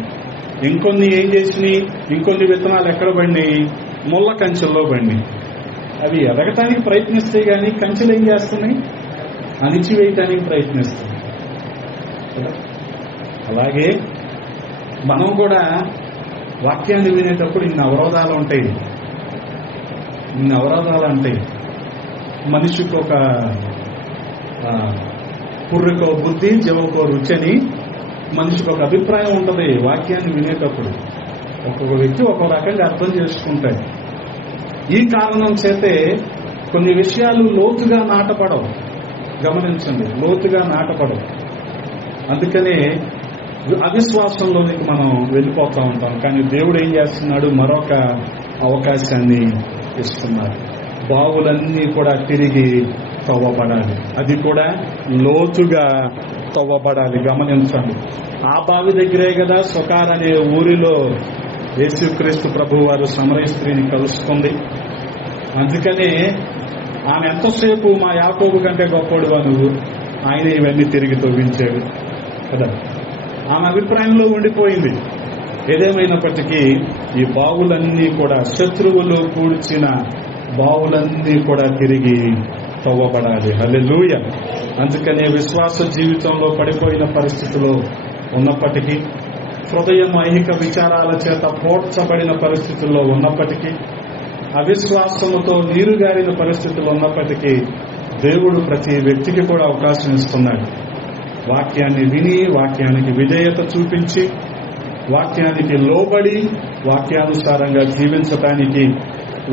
ఇంకొన్ని ఏం చేసినాయి? ఇంకొన్ని విత్తనాలు ఎక్కడ పడినాయి? ముళ్ళ కంచెల్లో పడినాయి. అవి ఎదగటానికి ప్రయత్నిస్తాయి, కానీ కంచెలు ఏం చేస్తున్నాయి? అణిచివేయటానికి ప్రయత్నిస్తున్నాయి. అలాగే మనం కూడా వాక్యాన్ని వినేటప్పుడు ఇన్ని అవరోధాలు ఉంటాయి. ఇన్ని అవరోధాలు ఉంటాయి. మనిషికి ఒక పుర్రికో బుద్ధి, చెవకో రుచి అని మనిషికి ఒక అభిప్రాయం ఉంటుంది వాక్యాన్ని వినేటప్పుడు. ఒక్కొక్క వ్యక్తి ఒక్కొక్క రకంగా అర్థం చేసుకుంటాడు. ఈ కారణం చేతే కొన్ని విషయాలు లోతుగా నాటపడవు. గమనించండి, లోతుగా నాటపడవు. అందుకనే అవిశ్వాసంలోనికి మనం వెళ్ళిపోతూ ఉంటాం. కానీ దేవుడు ఏం చేస్తున్నాడు? మరొక అవకాశాన్ని ఇస్తున్నాడు. బావులన్నీ కూడా తిరిగి తవ్వబడాలి. అది కూడా లోతుగా తవ్వబడాలి. గమనించండి, ఆ బావి దగ్గరే కదా సొకార్ అనే ఊరిలో యేసుక్రీస్తు ప్రభువు వారు సమరయ స్త్రీని కలుసుకుంది. అందుకనే ఆమె ఎంతసేపు మా యాకోబు కంటే గొప్పడువా నువ్వు, ఆయన ఇవన్నీ తిరిగి తవ్వించాడు కదా, ఆమె అభిప్రాయంలో ఉండిపోయింది. ఏదేమైనప్పటికీ ఈ బావులన్నీ కూడా, శత్రువులు పూడ్చిన బావులన్నీ కూడా తిరిగి తవ్వబడాలి. హల్లెలూయా. అందుకనే విశ్వాస జీవితంలో పడిపోయిన పరిస్థితిలో ఉన్నప్పటికీ, హృదయం ఐహిక విచారాల చేత పోడ్చబడిన పరిస్థితుల్లో ఉన్నప్పటికీ, అవిశ్వాసముతో నీరుగారిన పరిస్థితుల్లో ఉన్నప్పటికీ దేవుడు ప్రతి వ్యక్తికి కూడా అవకాశం ఇస్తున్నాడు. వాక్యాన్ని విని, వాక్యానికి విధేయత చూపించి, వాక్యానికి లోబడి, వాక్యానుసారంగా జీవించటానికి,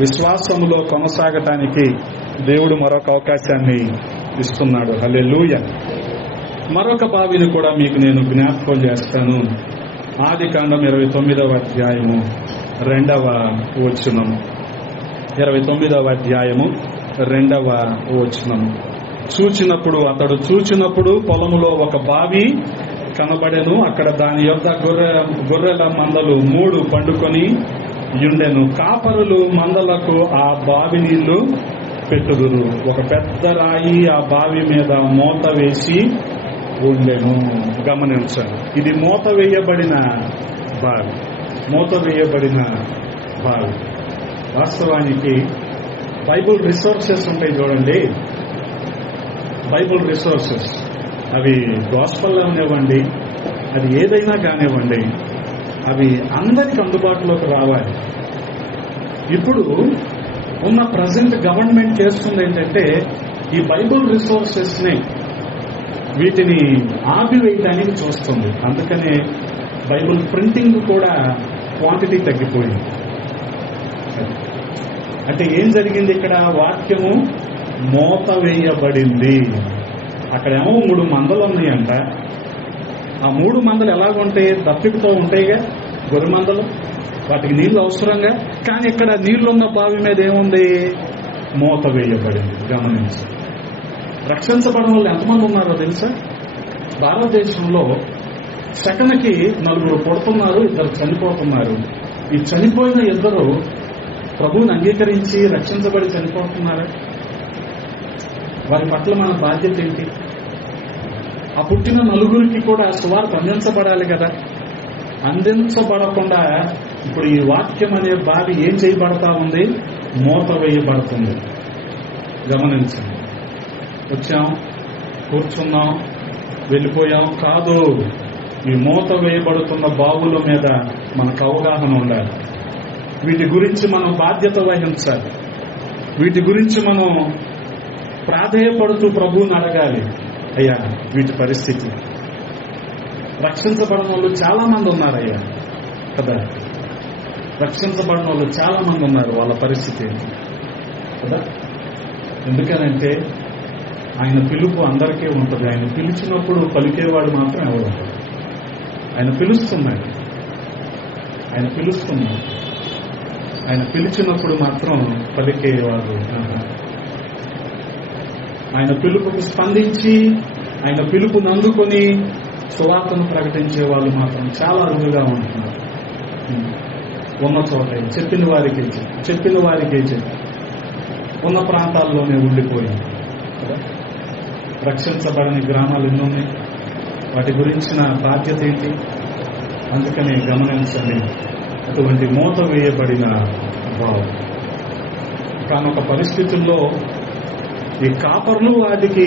విశ్వాసములో కొనసాగటానికి దేవుడు మరొక అవకాశాన్ని ఇస్తున్నాడు. హల్లెలూయా. మరొక బావిని కూడా మీకు నేను జ్ఞాపకం చేస్తాను. ఆదికాండం 29వ అధ్యాయము 2వ వచనం. 29వ అధ్యాయము 2వ వచనం. అతడు చూచినప్పుడు పొలములో ఒక బావి కనబడెను. అక్కడ దాని యొద్ద గొర్రెల మందలు 3 పండుకొని యుండెను. కాపరులు మందలకు ఆ బావి నీళ్లు పెట్టుదురు. ఒక పెద్ద రాయి ఆ బావి మీద మూత వేసి ఉండెను. గమనించండి, ఇది మూత వేయబడిన బావి. మూత వేయబడిన బావి. వాస్తవానికి బైబుల్ రిసోర్సెస్ ఉంటాయి చూడండి. బైబుల్ రిసోర్సెస్, అవి గాస్పల్ కానివ్వండి, అది ఏదైనా కానివ్వండి, అవి అందరికి అందుబాటులోకి రావాలి. ఇప్పుడు ఉన్న ప్రజెంట్ గవర్నమెంట్ చేస్తుంది ఏంటంటే, ఈ బైబుల్ రిసోర్సెస్ ని వీటిని ఆపివేయడానికి చూస్తుంది. అందుకనే బైబుల్ ప్రింటింగ్ కూడా క్వాంటిటీ తగ్గిపోయింది. అంటే ఏం జరిగింది ఇక్కడ? వాక్యము మూత వేయబడింది. అక్కడేమో 3 మందలు ఉన్నాయంట. ఆ 3 మందలు ఎలాగుంటాయి? దప్పికతో ఉంటాయిగా గొర్రె మందలు. వాటికి నీళ్లు అవసరంగా. కానీ ఇక్కడ నీళ్లున్న బావి మీద ఏముంది? మూత వేయబడింది. గమనించి, రక్షించబడిన వాళ్ళు ఎంతమంది ఉన్నారో తెలుసా? భారతదేశంలో సెకన్కి 4 పుడుతున్నారు, 2 చనిపోతున్నారు. ఈ చనిపోయిన 2 ప్రభువుని అంగీకరించి రక్షించబడి చనిపోతున్నారా? వారి పట్ల మన బాధ్యత ఏంటి? ఆ పుట్టిన 4 కూడా సువార్త అందించబడాలి కదా. అందించబడకుండా ఇప్పుడు ఈ వాక్యం అనే బావి ఏం చేయబడతా ఉంది? మూత వేయబడుతుంది. గమనించండి. వచ్చాం, కూర్చున్నాం, వెళ్ళిపోయాం కాదు. ఈ మూత వేయబడుతున్న బావుల మీద మనకు అవగాహన ఉండాలి. వీటి గురించి మనం బాధ్యత వహించాలి. వీటి గురించి మనం ప్రాధేయపడుతూ ప్రభువుని అడగాలి. అయ్యా, వీటి పరిస్థితి. రక్షించబడిన వాళ్ళు చాలా మంది ఉన్నారయ్యా కదా. రక్షించబడిన వాళ్ళు చాలా మంది ఉన్నారు. వాళ్ళ పరిస్థితి ఏంటి కదా? ఎందుకనంటే ఆయన పిలుపు అందరికీ ఉంటుంది. ఆయన పిలిచినప్పుడు పలికేవాడు మాత్రం ఎవరు ఉంటాడు? ఆయన పిలుస్తున్నాడు. ఆయన పిలిచినప్పుడు మాత్రం పలికేవాడు. ఆయన పిలుపుకు స్పందించి, ఆయన పిలుపును అందుకొని సువార్తను ప్రకటించే వాళ్ళు మాత్రం చాలా అరుదుగా ఉంటున్నారు. ఉన్న చోట చెప్పిన వారికి ఉన్న ప్రాంతాల్లోనే ఉండిపోయింది. రక్షించబడని గ్రామాలు ఎన్నున్నాయి. వాటి గురించిన బాధ్యత ఏంటి? అందుకని గమనించండి, అటువంటి మూత వేయబడిన భావం. కానొక పరిస్థితుల్లో ఈ కాపర్లు వాటికి,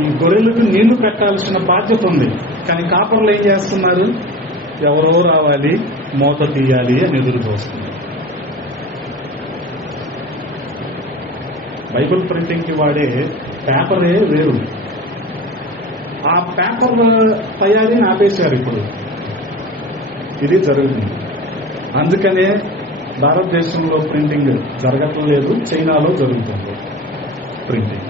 ఈ గొర్రెలకు నీళ్లు పెట్టాల్సిన బాధ్యత ఉంది. కానీ కాపర్లు ఏం చేస్తున్నారు? ఎవరో రావాలి, మూత తీయాలి అని ఎదురు చూస్తున్నారు. బైబిల్ ప్రింటింగ్కి వాడే పేపరే వేరు. ఆ పేపర్ తయారీని ఆపేశారు. ఇప్పుడు ఇది జరుగుతుంది. అందుకనే భారతదేశంలో ప్రింటింగ్ జరగటం లేదు. చైనాలో జరుగుతుంది ప్రింటింగ్.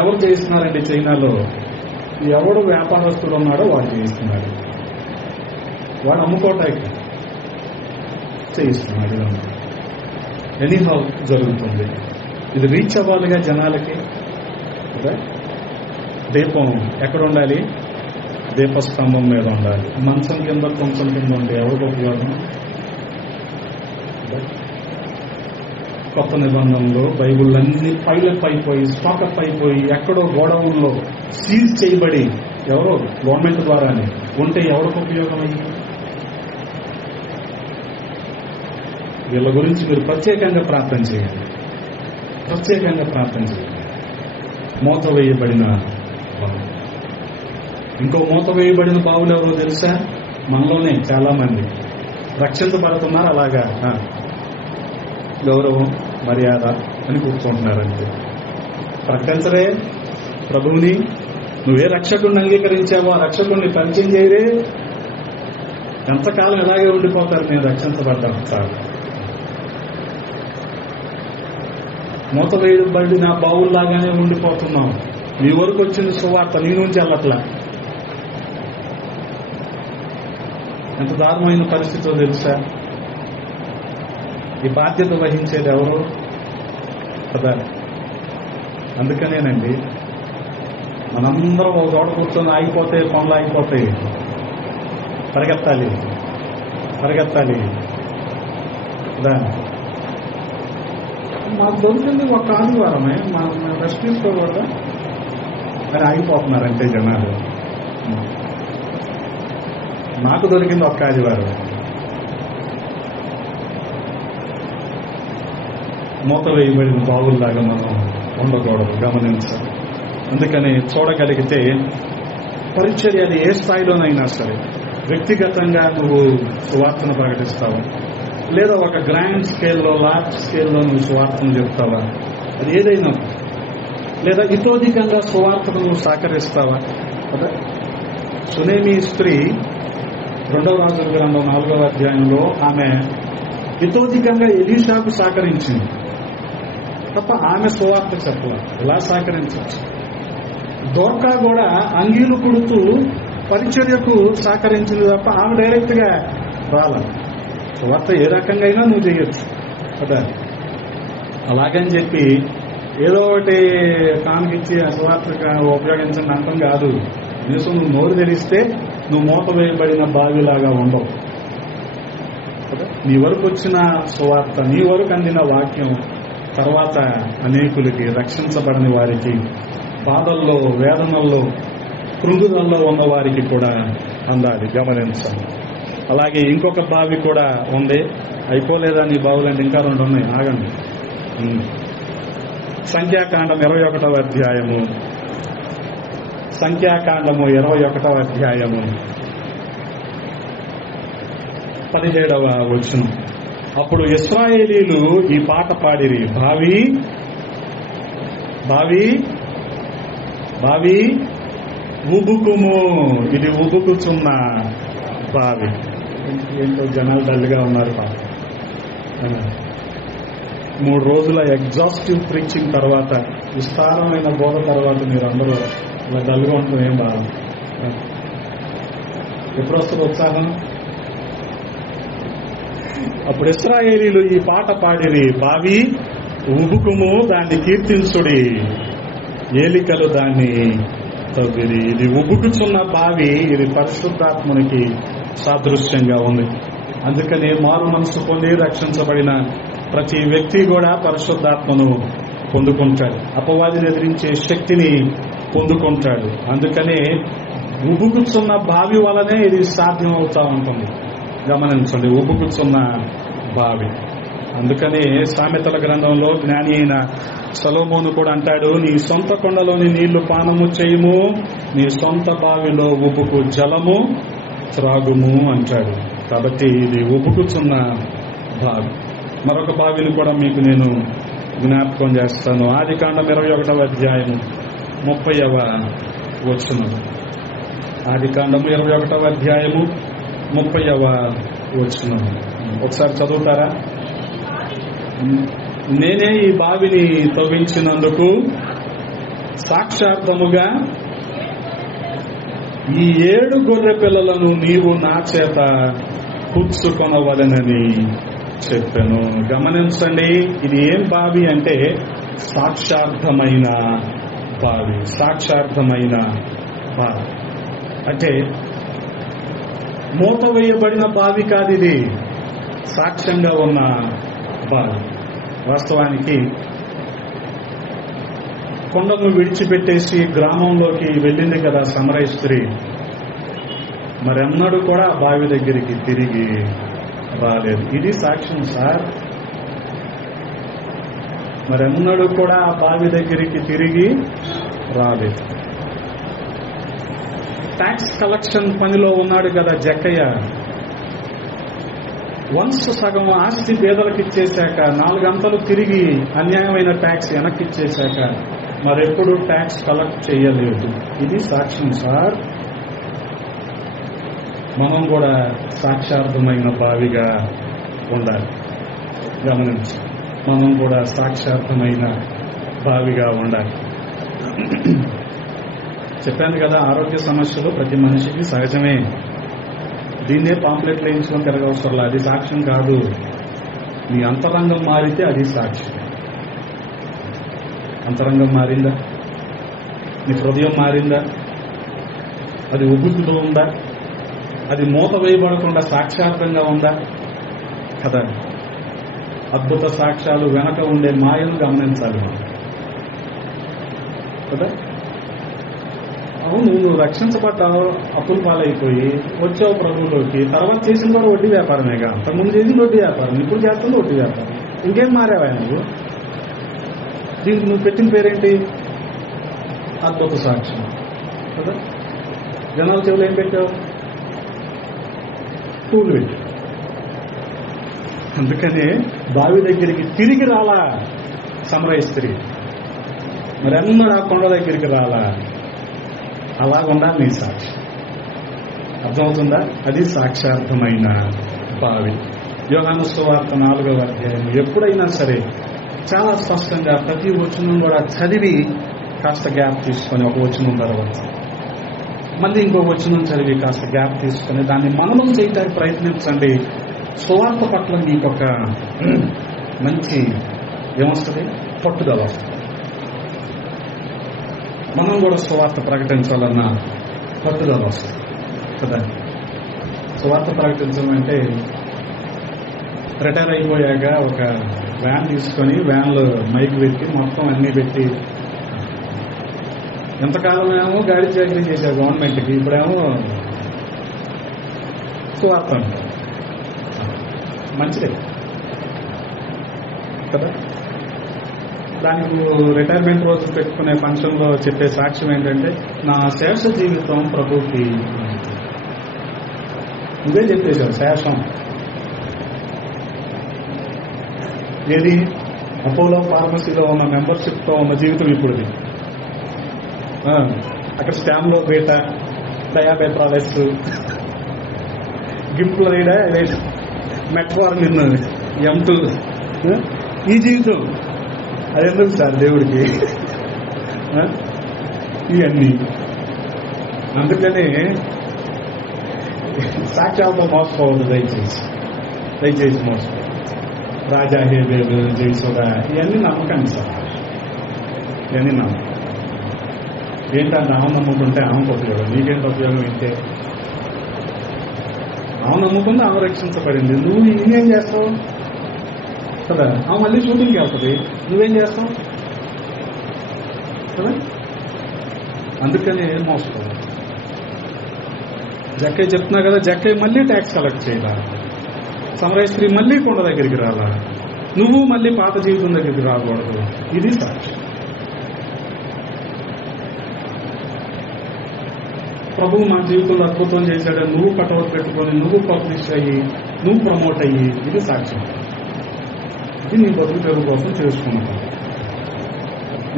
ఎవరు చేస్తున్నారండి చైనాలో? ఎవడు వ్యాపారస్తుడు ఉన్నాడో వాడు చేయిస్తున్నాడు. వాడు అమ్ముకోవటానికి చేయిస్తున్నాడు. ఎనీహౌ జరుగుతుంది. ఇది రీచ్ అవ్వాలిగా జనాలకి కదా. దీపం ఎక్కడ ఉండాలి? దీపస్తంభం మీద ఉండాలి. మంచం కింద, కొంచెం కింద ఉండే ఎవరికి ఉపయోగం? కొత్త నిబంధనలో బైబుల్లన్నీ పైలప్ అయిపోయి, స్టాకప్ అయిపోయి, ఎక్కడో గోడౌన్లో సీజ్ చేయబడి ఎవరో గవర్నమెంట్ ద్వారానే ఉంటే ఎవరికి ఉపయోగం అయ్యి? వీళ్ళ గురించి మీరు ప్రత్యేకంగా ప్రార్థన చేయండి. ప్రత్యేకంగా ప్రార్థన చేయాలి. మూత వేయబడిన బావి. ఇంకో మూత వేయబడిన బావులు ఎవరో తెలుసా? మనలోనే చాలా మంది రక్షించబడుతున్నారు, అలాగా గౌరవం మర్యాద అని కూర్చుంటున్నారంటే ప్రకటించరే ప్రభువుని. నువ్వే రక్షకుడిని అంగీకరించావో ఆ రక్షకుడిని పరిచయం చేయరే. ఎంతకాలం ఇలాగే ఉండిపోతారు నేను రక్షించబడ్డాను సార్. మూత వేయబడిన బావుల్లాగానే ఉండిపోతున్నాం. మీ వరకు వచ్చిన సువార్త నీ నుంచి వెళ్ళట్లా. ఎంత దారుణమైన పరిస్థితిలో తెలుసా? ఈ బాధ్యత వహించేది ఎవరు కదా? అందుకనేనండి మనందరం ఒక చోట కూర్చొని ఆగిపోతే పనులు ఆగిపోతాయి. పరిగెత్తాలి కదా. మాకు దొరికింది ఒక ఆదివారమే, మనం రెస్ట్ తీసుకోకూడదా అని ఆగిపోతున్నారంటే జనాలు. నాకు దొరికింది ఒక్క ఆదివారం. మూత వేయబడిన బావుల్లాగా మనం ఉండకూడదు, గమనించాలి. అందుకని చూడగలిగితే పరిచర్య అది ఏ స్థాయిలోనైనా సరే, వ్యక్తిగతంగా నువ్వు సువార్తను ప్రకటిస్తావా, లేదా ఒక గ్రాండ్ స్కేల్లో లార్జ్ స్కేల్లో నువ్వు సువార్తను చెప్తావా, అది ఏదైనా, లేదా ఇతోధికంగా సువార్తను నువ్వు సహకరిస్తావా కదా. సునేమి స్త్రీ 2వ రాజుల గ్రంథం 4వ అధ్యాయంలో ఆమె ఇతోధికంగా ఎలీషాకు సహకరించింది తప్ప ఆమె సువార్త చెప్పాలి. ఇలా సహకరించవచ్చు. దోర్కా కూడా అంగీలు కుడుతూ పరిచర్యకు సహకరించింది తప్ప ఆమె డైరెక్ట్ గా రాల. సువార్త ఏ రకంగా అయినా నువ్వు చేయొచ్చు కదా. అలాగని చెప్పి ఏదో ఒకటి కానుకిచ్చి ఆ సువార్త ఉపయోగించండి అంతం కాదు. కనీసం నువ్వు నోరు తెరిస్తే నువ్వు మూత వేయబడిన బావిలాగా ఉండవు కదా. నీ వరకు వచ్చిన సువార్త, నీ వరకు అందిన వాక్యం తర్వాత అనేకులకి, రక్షించబడని వారికి, బాధల్లో, వేదనల్లో, కృంగుదల్లో ఉన్న వారికి కూడా అందాలి. గమనించాలి. అలాగే ఇంకొక బావి కూడా ఉంది. అయిపోలేదా నీ బావులంటే? ఇంకా 2 ఉన్నాయి, ఆగండి. సంఖ్యాకాండం 21వ అధ్యాయము, సంఖ్యాకాండము 21వ అధ్యాయము 17వ వచనం. అప్పుడు ఇశ్రాయేలీలు ఈ పాట పాడిరి, బావి బావి బావి ఉబుకుము, ఇది ఉబుకుచున్న బావి. ఏంటో జనాలు డల్గా ఉన్నారు. 3 రోజుల ఎగ్జాస్టివ్ ప్రీచింగ్ తర్వాత, విస్తారమైన బోధ తర్వాత మీరు అందరూ ఇలా డల్గా ఉంటుంది. ఏం బాధ? ఎప్పుడు వస్తుంది ఉత్సాహం? అప్పుడు ఇశ్రాయేలీలు ఈ పాట పాడిరి, బావి ఉబుకుము, దాన్ని కీర్తించుడి, ఏలికలు దాన్ని తవ్విరి. ఇది ఉబుకుచున్న బావి, ఇది పరిశుద్ధాత్మనికి సాదృశ్యంగా ఉంది. అందుకని మారు మనసు పొంది రక్షించబడిన ప్రతి వ్యక్తి కూడా పరిశుద్ధాత్మను పొందుకుంటాడు, అపవాదిని ఎదిరించే శక్తిని పొందుకుంటాడు. అందుకనే ఉబుకుచున్న బావి వలనే ఇది సాధ్యం అవుతా ఉంటుంది. గమనించండి, ఉబుకుచున్న బావి. అందుకనే సామెతల గ్రంథంలో జ్ఞాని అయిన సొలొమోను కూడా అంటాడు, నీ సొంత కొండలోని నీళ్లు పానము చేయుము, నీ సొంత బావిలో ఉబుకు జలము త్రాగుము అంటాడు. కాబట్టి ఇది ఉబుకుచున్న బావి. మరొక బావిని కూడా మీకు నేను జ్ఞాపకం చేస్తాను. ఆదికాండం 21వ అధ్యాయం 30వ వచనం. ఆదికాండము 21వ అధ్యాయము 30వ వచనం. ఒకసారి చదువుతారా? నేనే ఈ బావిని తవ్వించినందుకు సాక్షార్థముగా ఈ 7 గొర్రె పిల్లలను నీవు నా చేత పుచ్చుకొనవలెనని చెప్పాను. గమనించండి, ఇది ఏం బావి అంటే సాక్షార్థమైన బావి. సాక్షార్థమైన బావి అంటే మూత వేయబడిన బావి కాదు, ఇది సాక్ష్యంగా ఉన్న బావి. వాస్తవానికి కొండను విడిచిపెట్టేసి గ్రామంలోకి వెళ్ళింది కదా సమరయ స్త్రీ. మరెన్నడూ కూడా ఆ బావి దగ్గరికి తిరిగి రాలేదు. ఇది సాక్ష్యం సార్. మరెన్నడూ కూడా ఆ బావి దగ్గరికి తిరిగి రాలేదు. ట్యాక్స్ కలెక్షన్ పనిలో ఉన్నాడు కదా జక్కయ్య. వన్స్ సగం ఆస్తి పేదలకు ఇచ్చేశాక 4 గంటలు తిరిగి అన్యాయమైన ట్యాక్స్ వెనక్కి ఇచ్చేశాక మరెప్పుడు ట్యాక్స్ కలెక్ట్ చేయలేదు. ఇది సాక్ష్యం సార్. మనం కూడా సాక్షార్థమైన బావిగా ఉండాలి. గమనించి, మనం కూడా సాక్షార్థమైన బావిగా ఉండాలి. చెప్పాను కదా, ఆరోగ్య సమస్యలు ప్రతి మనిషికి సహజమే. దీన్నే పాంప్లెట్లు వేయించుకొని తిరగవసరంలా. అది సాక్ష్యం కాదు. నీ అంతరంగం మారితే అది సాక్ష్యం. అంతరంగం మారిందా? నీ హృదయం మారిందా? అది ఉబుకుతూ ఉందా? అది మూత వేయబడకుండా సాక్షార్థంగా ఉందా? కదా. అద్భుత సాక్ష్యాలు వెనక ఉండే మాయను గమనించాలి మనం కదా. అవును, నువ్వు రక్షించబడ్డావు, అప్పుల పాలైపోయి వచ్చావు ప్రభువులోకి. తర్వాత చేసిన కూడా వడ్డీ వ్యాపారమేగా. అంతకుముందు చేసింది వడ్డీ వ్యాపారం, ఇప్పుడు చేస్తుంది వడ్డీ వ్యాపారం. ఇంకేం మారావా నువ్వు? దీనికి నువ్వు పెట్టిన పేరేంటి? అద్భుత సాక్ష్యం కదా. జనాల చెవులు ఏం పెట్టావు? పూలు పెట్టు. అందుకనే బావి దగ్గరికి తిరిగి రాలా సమరయ స్త్రీ. మరెన్నడూ ఆ కొండ దగ్గరికి రాలా. అలాగుండా నీ సాక్షి. అర్థమవుతుందా? అది సాక్షార్థమైన బావి. యోహాను సువార్త 4వ అధ్యాయం ఎప్పుడైనా సరే చాలా స్పష్టంగా ప్రతి వచనం కూడా చదివి కాస్త గ్యాప్ తీసుకొని, ఒక వచనం తర్వాత మళ్ళీ ఇంకో వచనం చదివి కాస్త గ్యాప్ తీసుకొని దాన్ని మననం చేయడానికి ప్రయత్నించండి. సువార్త పట్ల మీకు ఒక మంచి ఏమొస్తుంది? పట్టుదల వస్తుంది. మనం కూడా సువార్త ప్రకటించాలన్న పట్టుదల వస్తుంది కదా. సువార్త ప్రకటించడం అంటే రిటైర్ అయిపోయాక ఒక వ్యాన్ తీసుకొని వ్యాన్లో మైక్ పెట్టి మొత్తం అన్నీ పెట్టి, ఎంతకాలం ఏమో గాడి చాకరీ చేశారు గవర్నమెంట్కి, ఇప్పుడేమో సువార్త అంటారు. మంచిదే కదా. దానికి రిటైర్మెంట్ రోజు పెట్టుకునే ఫంక్షన్లో చెప్పే సాక్ష్యం ఏంటంటే, నా శేష జీవితం ప్రభుకి. ఇదే చెప్పేశారు శేషం. ఏది? అపోలో ఫార్మసీలో ఉన్న మెంబర్షిప్తో ఉన్న జీవితం ఇప్పుడుది. అక్కడ స్టాంలో బీట, డయాబెట్రాలెస్, గిమ్ప్లైడ్, మెట్ఫార్మిన్, M2, ఈ జీవితం. అది ఎందుకు సార్ దేవుడికి? ఇవన్నీ. అందుకనే సాక్ష్యాలతో మోసపోవద్దు దయచేసి మోసపోవద్దు. రాజా హేబేలు, జయసుధ, ఇవన్నీ నమ్మకండి సార్. ఇవన్నీ నమ్మకం. ఏంటంటే ఆమె నమ్ముకుంటే ఆమెకు ఉపయోగం, నీకేంటి ఉపయోగం? ఇంతే. ఆమె నమ్ముకుంది, ఆమె రక్షించబడింది. నువ్వు ఇంకేం చేస్తావు కదా. ఆమె మళ్ళీ షూటింగ్కి వెళ్తుంది, నువ్వేం చేస్తావు కదా. అందుకని ఏం మోసపోదు. జక్కయ్య చెప్తున్నా కదా, జక్కయ్య మళ్ళీ ట్యాక్స్ కలెక్ట్ చేయాలా, సమరయ స్త్రీ మళ్ళీ కొండ దగ్గరికి రాలా, నువ్వు మళ్ళీ పాత జీవితం దగ్గరికి రాకూడదు. ఇది సాక్షి. ప్రభువు మా జీవితంలో అద్భుతం చేశాడని నువ్వు కటౌట్ పెట్టుకొని, నువ్వు పబ్లిష్ అయ్యి, నువ్వు ప్రమోట్ అయ్యి, ఇది సాక్ష్యం. ఇది నీ బతుకు తెరువు కోసం చేసుకున్నాను.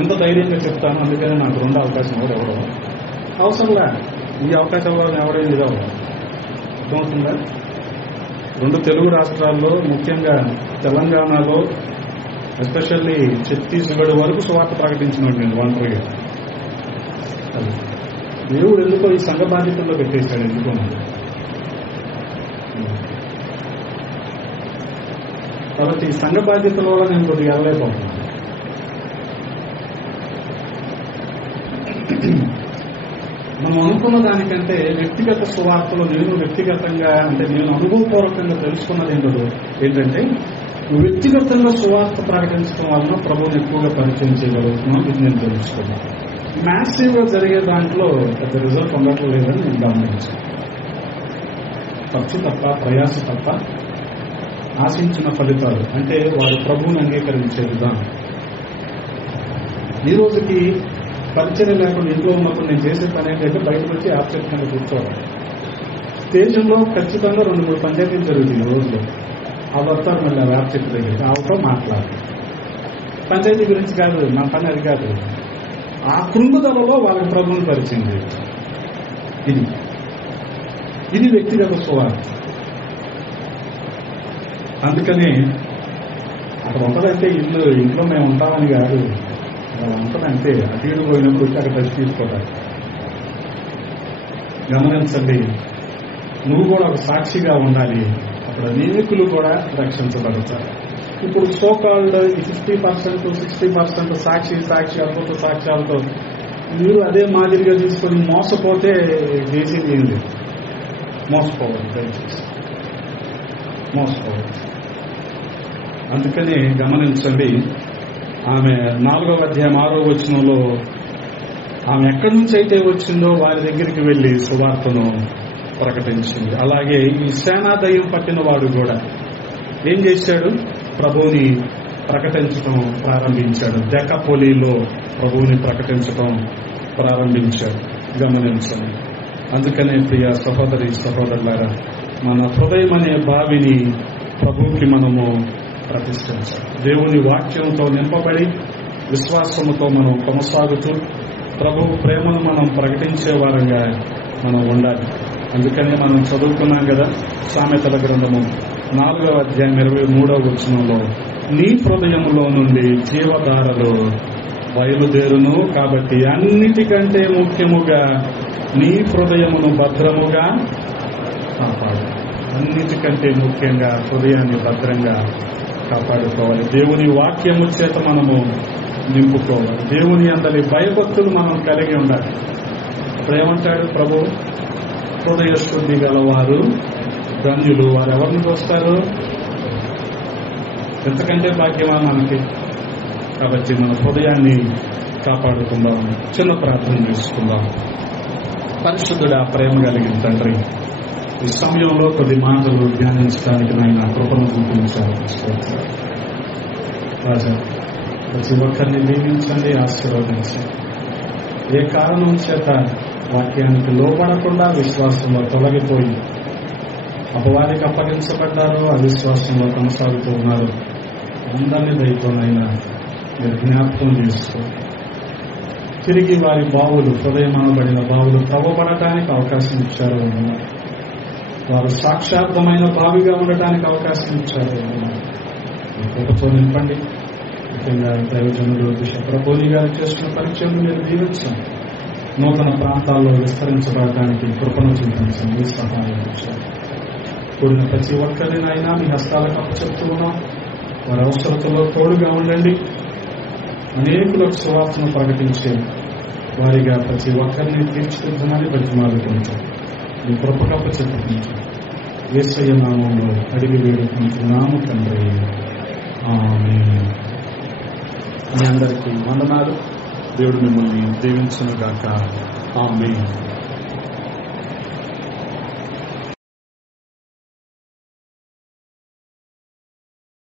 ఇంత ధైర్యంగా చెప్తాను. అందుకని నాకు 2 అవకాశం ఎవరు అవసరంలా. ఈ అవకాశం ఇవ్వాలని ఎవడైనా ఇది అవ్వాలి. అర్థమవుతుందా? 2 తెలుగు రాష్ట్రాల్లో, ముఖ్యంగా తెలంగాణలో, ఎస్పెషల్లీ ఛత్తీస్గఢ్ వరకు సువార్త ప్రకటించినాడు నేను ఒంటరిగా. అది దేవుడు ఎందుకో ఈ సంఘ బాధ్యతల్లో పెట్టేశాడు. ఎందుకో కాబట్టి ఈ సంఘ బాధ్యతల వల్ల నేను కొద్దిగా వెళ్ళలేకపోతున్నాను. మనం అనుకున్న దానికంటే వ్యక్తిగత సువార్తలో నేను వ్యక్తిగతంగా, అంటే నేను అనుభవపూర్వకంగా తెలుసుకున్నది ఏంటంటే, వ్యక్తిగతంగా సువార్త ప్రకటించడం వలన ప్రభువుని ఎక్కువగా పరిచయం చేయగలుగుతున్నాం. ఇది నేను తెలుసుకున్నాను. మ్యాసివ్గా జరిగే దాంట్లో పెద్ద రిజల్ట్ ఉండటం లేదని నేను గమనించాను. ఖర్చు తప్ప, ప్రయాస తప్ప ఆశించిన ఫలితాలు, అంటే వారు ప్రభువుని అంగీకరించే విధానం, ఈ రోజుకి పరిచయం లేకుండా ఇంట్లో ఉన్నప్పుడు నేను చేసే పని ఏంటంటే బయటకు వచ్చి ఆబ్జెక్ట్ మీద కూర్చోవాలి. స్టేషన్లో ఖచ్చితంగా 2-3 పంచాయతీలు జరుగుతాయి రోజులో. ఆ వస్తారు మళ్ళీ ఆ ఆబ్జెక్ట్ దగ్గరికి ఆవుతో మాట్లాడాలి. పంచాయతీ గురించి కాదు, నా పని అది కాదు. ఆ కృంగుదలలో వాళ్ళకి ప్రభువుని పరిచయం చేయదు. ఇది వ్యక్తిగత సువార్త. అందుకని అక్కడ ఉంటుందంటే ఇంట్లో మేము ఉంటామని కాదు, ఉంటుందంటే అటు ఇటు పోయినప్పుడు వచ్చి అక్కడ టచ్ తీసుకోవాలి. గమనించండి, నువ్వు కూడా ఒక సాక్షిగా ఉండాలి. అక్కడ అనేకులు కూడా రక్షించబడతారు. ఇప్పుడు సోకాల్డ్ 50%, 60% సాక్షి అద్భుత సాక్ష్యాలతో మీరు అదే మాదిరిగా తీసుకొని మోసపోతే చేసేది ఏం లేదు. మోసపోవద్దు, దయచేసి మోసపోవద్దు. అందుకని గమనించండి, ఆమె 4వ అధ్యాయం 6వ వచనంలో ఆమె ఎక్కడి నుంచి అయితే వచ్చిందో వారి దగ్గరికి వెళ్లి సువార్తను ప్రకటించింది. అలాగే ఈ సేనాదయం పట్టిన వాడు కూడా ఏం చేశాడు? ప్రభువుని ప్రకటించడం ప్రారంభించాడు. దెకపొలిలో ప్రభువుని ప్రకటించడం ప్రారంభించాడు. గమనించండి. అందుకనే ప్రియ సహోదరి సహోదరులారా, మన హృదయం అనే బావిని ప్రభువుకి మనము ప్రతిష్ఠించాలి. దేవుని వాక్యంతో నింపబడి విశ్వాసముతో మనం కొనసాగుతూ ప్రభువు ప్రేమను మనం ప్రకటించే వారంగా మనం ఉండాలి. అందుకనే మనం చదువుకున్నాం కదా, సామెతల గ్రంథము 4వ అధ్యాయం 23వ వచనంలో, నీ హృదయములో నుండి జీవధారలు బయలుదేరును. కాబట్టి అన్నిటికంటే ముఖ్యముగా నీ హృదయమును భద్రముగా కాపాడు. అన్నిటికంటే ముఖ్యంగా హృదయాన్ని భద్రంగా కాపాడుకోవాలి. దేవుని వాక్యము చేత మనము నింపుకోవాలి. దేవుని అందరి భయభక్తులు మనం కలిగి ఉండాలి. అప్పుడు ఏమంటాడు ప్రభు? హృదయ శుద్ధి గలవారు ధన్యులు, వారు ఎవరిని వస్తారు? ఎంతకంటే భాగ్యమా మనకి? కాబట్టి మన హృదయాన్ని కాపాడుకుందాం. చిన్న ప్రార్థన చేసుకుందాం. పరిశుద్ధుడా, ప్రేమ కలిగిన తండ్రి, ఈ సమయంలో కొద్ది మాటలు ధ్యానించడానికి నాయన కృపను చూపించారు. రాజా, ప్రతి ఒక్కరిని దీవించండి, ఆశీర్వదించండి. ఏ కారణం చేత వాక్యానికి లోపడకుండా విశ్వాసంలో తొలగిపోయి అపవాదికి అప్పగించబడ్డారో అవిశ్వాసంలో కొనసాగుతూ ఉన్నారు, అందరినీ దయతోనైనా మీరు జ్ఞాపకం చేసుకో. తిరిగి వారి బావులు, హృదయమనబడిన బావులు త్రవ్వబడటానికి అవకాశం ఇచ్చారు. వారు సాక్షార్థమైన బావిగా ఉండటానికి అవకాశం ఇచ్చారు. కృపతో నింపండి. ముఖ్యంగా దైవజనులు బిషప్రపోలి గారు చేస్తున్న పరిచయం మీరు దీవించండి. నూతన ప్రాంతాల్లో విస్తరించబడటానికి కృపను చూపించండి, సహాయం ఇచ్చారు. కూడిన ప్రతి ఒక్కరినైనా మీ హస్తాలకు అప్పచెప్తూ ఉన్నాం. వారి అవసరతలో తోడుగా ఉండండి. అనేకులకు సువార్తను ప్రకటించే వారిగా ప్రతి ఒక్కరిని తీర్చిదిద్దమని బతిమాలుకుంటాం. మీ కృపకు అప్పచెప్పుకుంటాం. యేసయ్య నామములో అడిగి వేడుకుంటున్నాము తండ్రి, ఆమేన్. మీ అందరికీ వందనాలు. దేవుడు మిమ్మల్ని దీవించును గాక. ఆమేన్.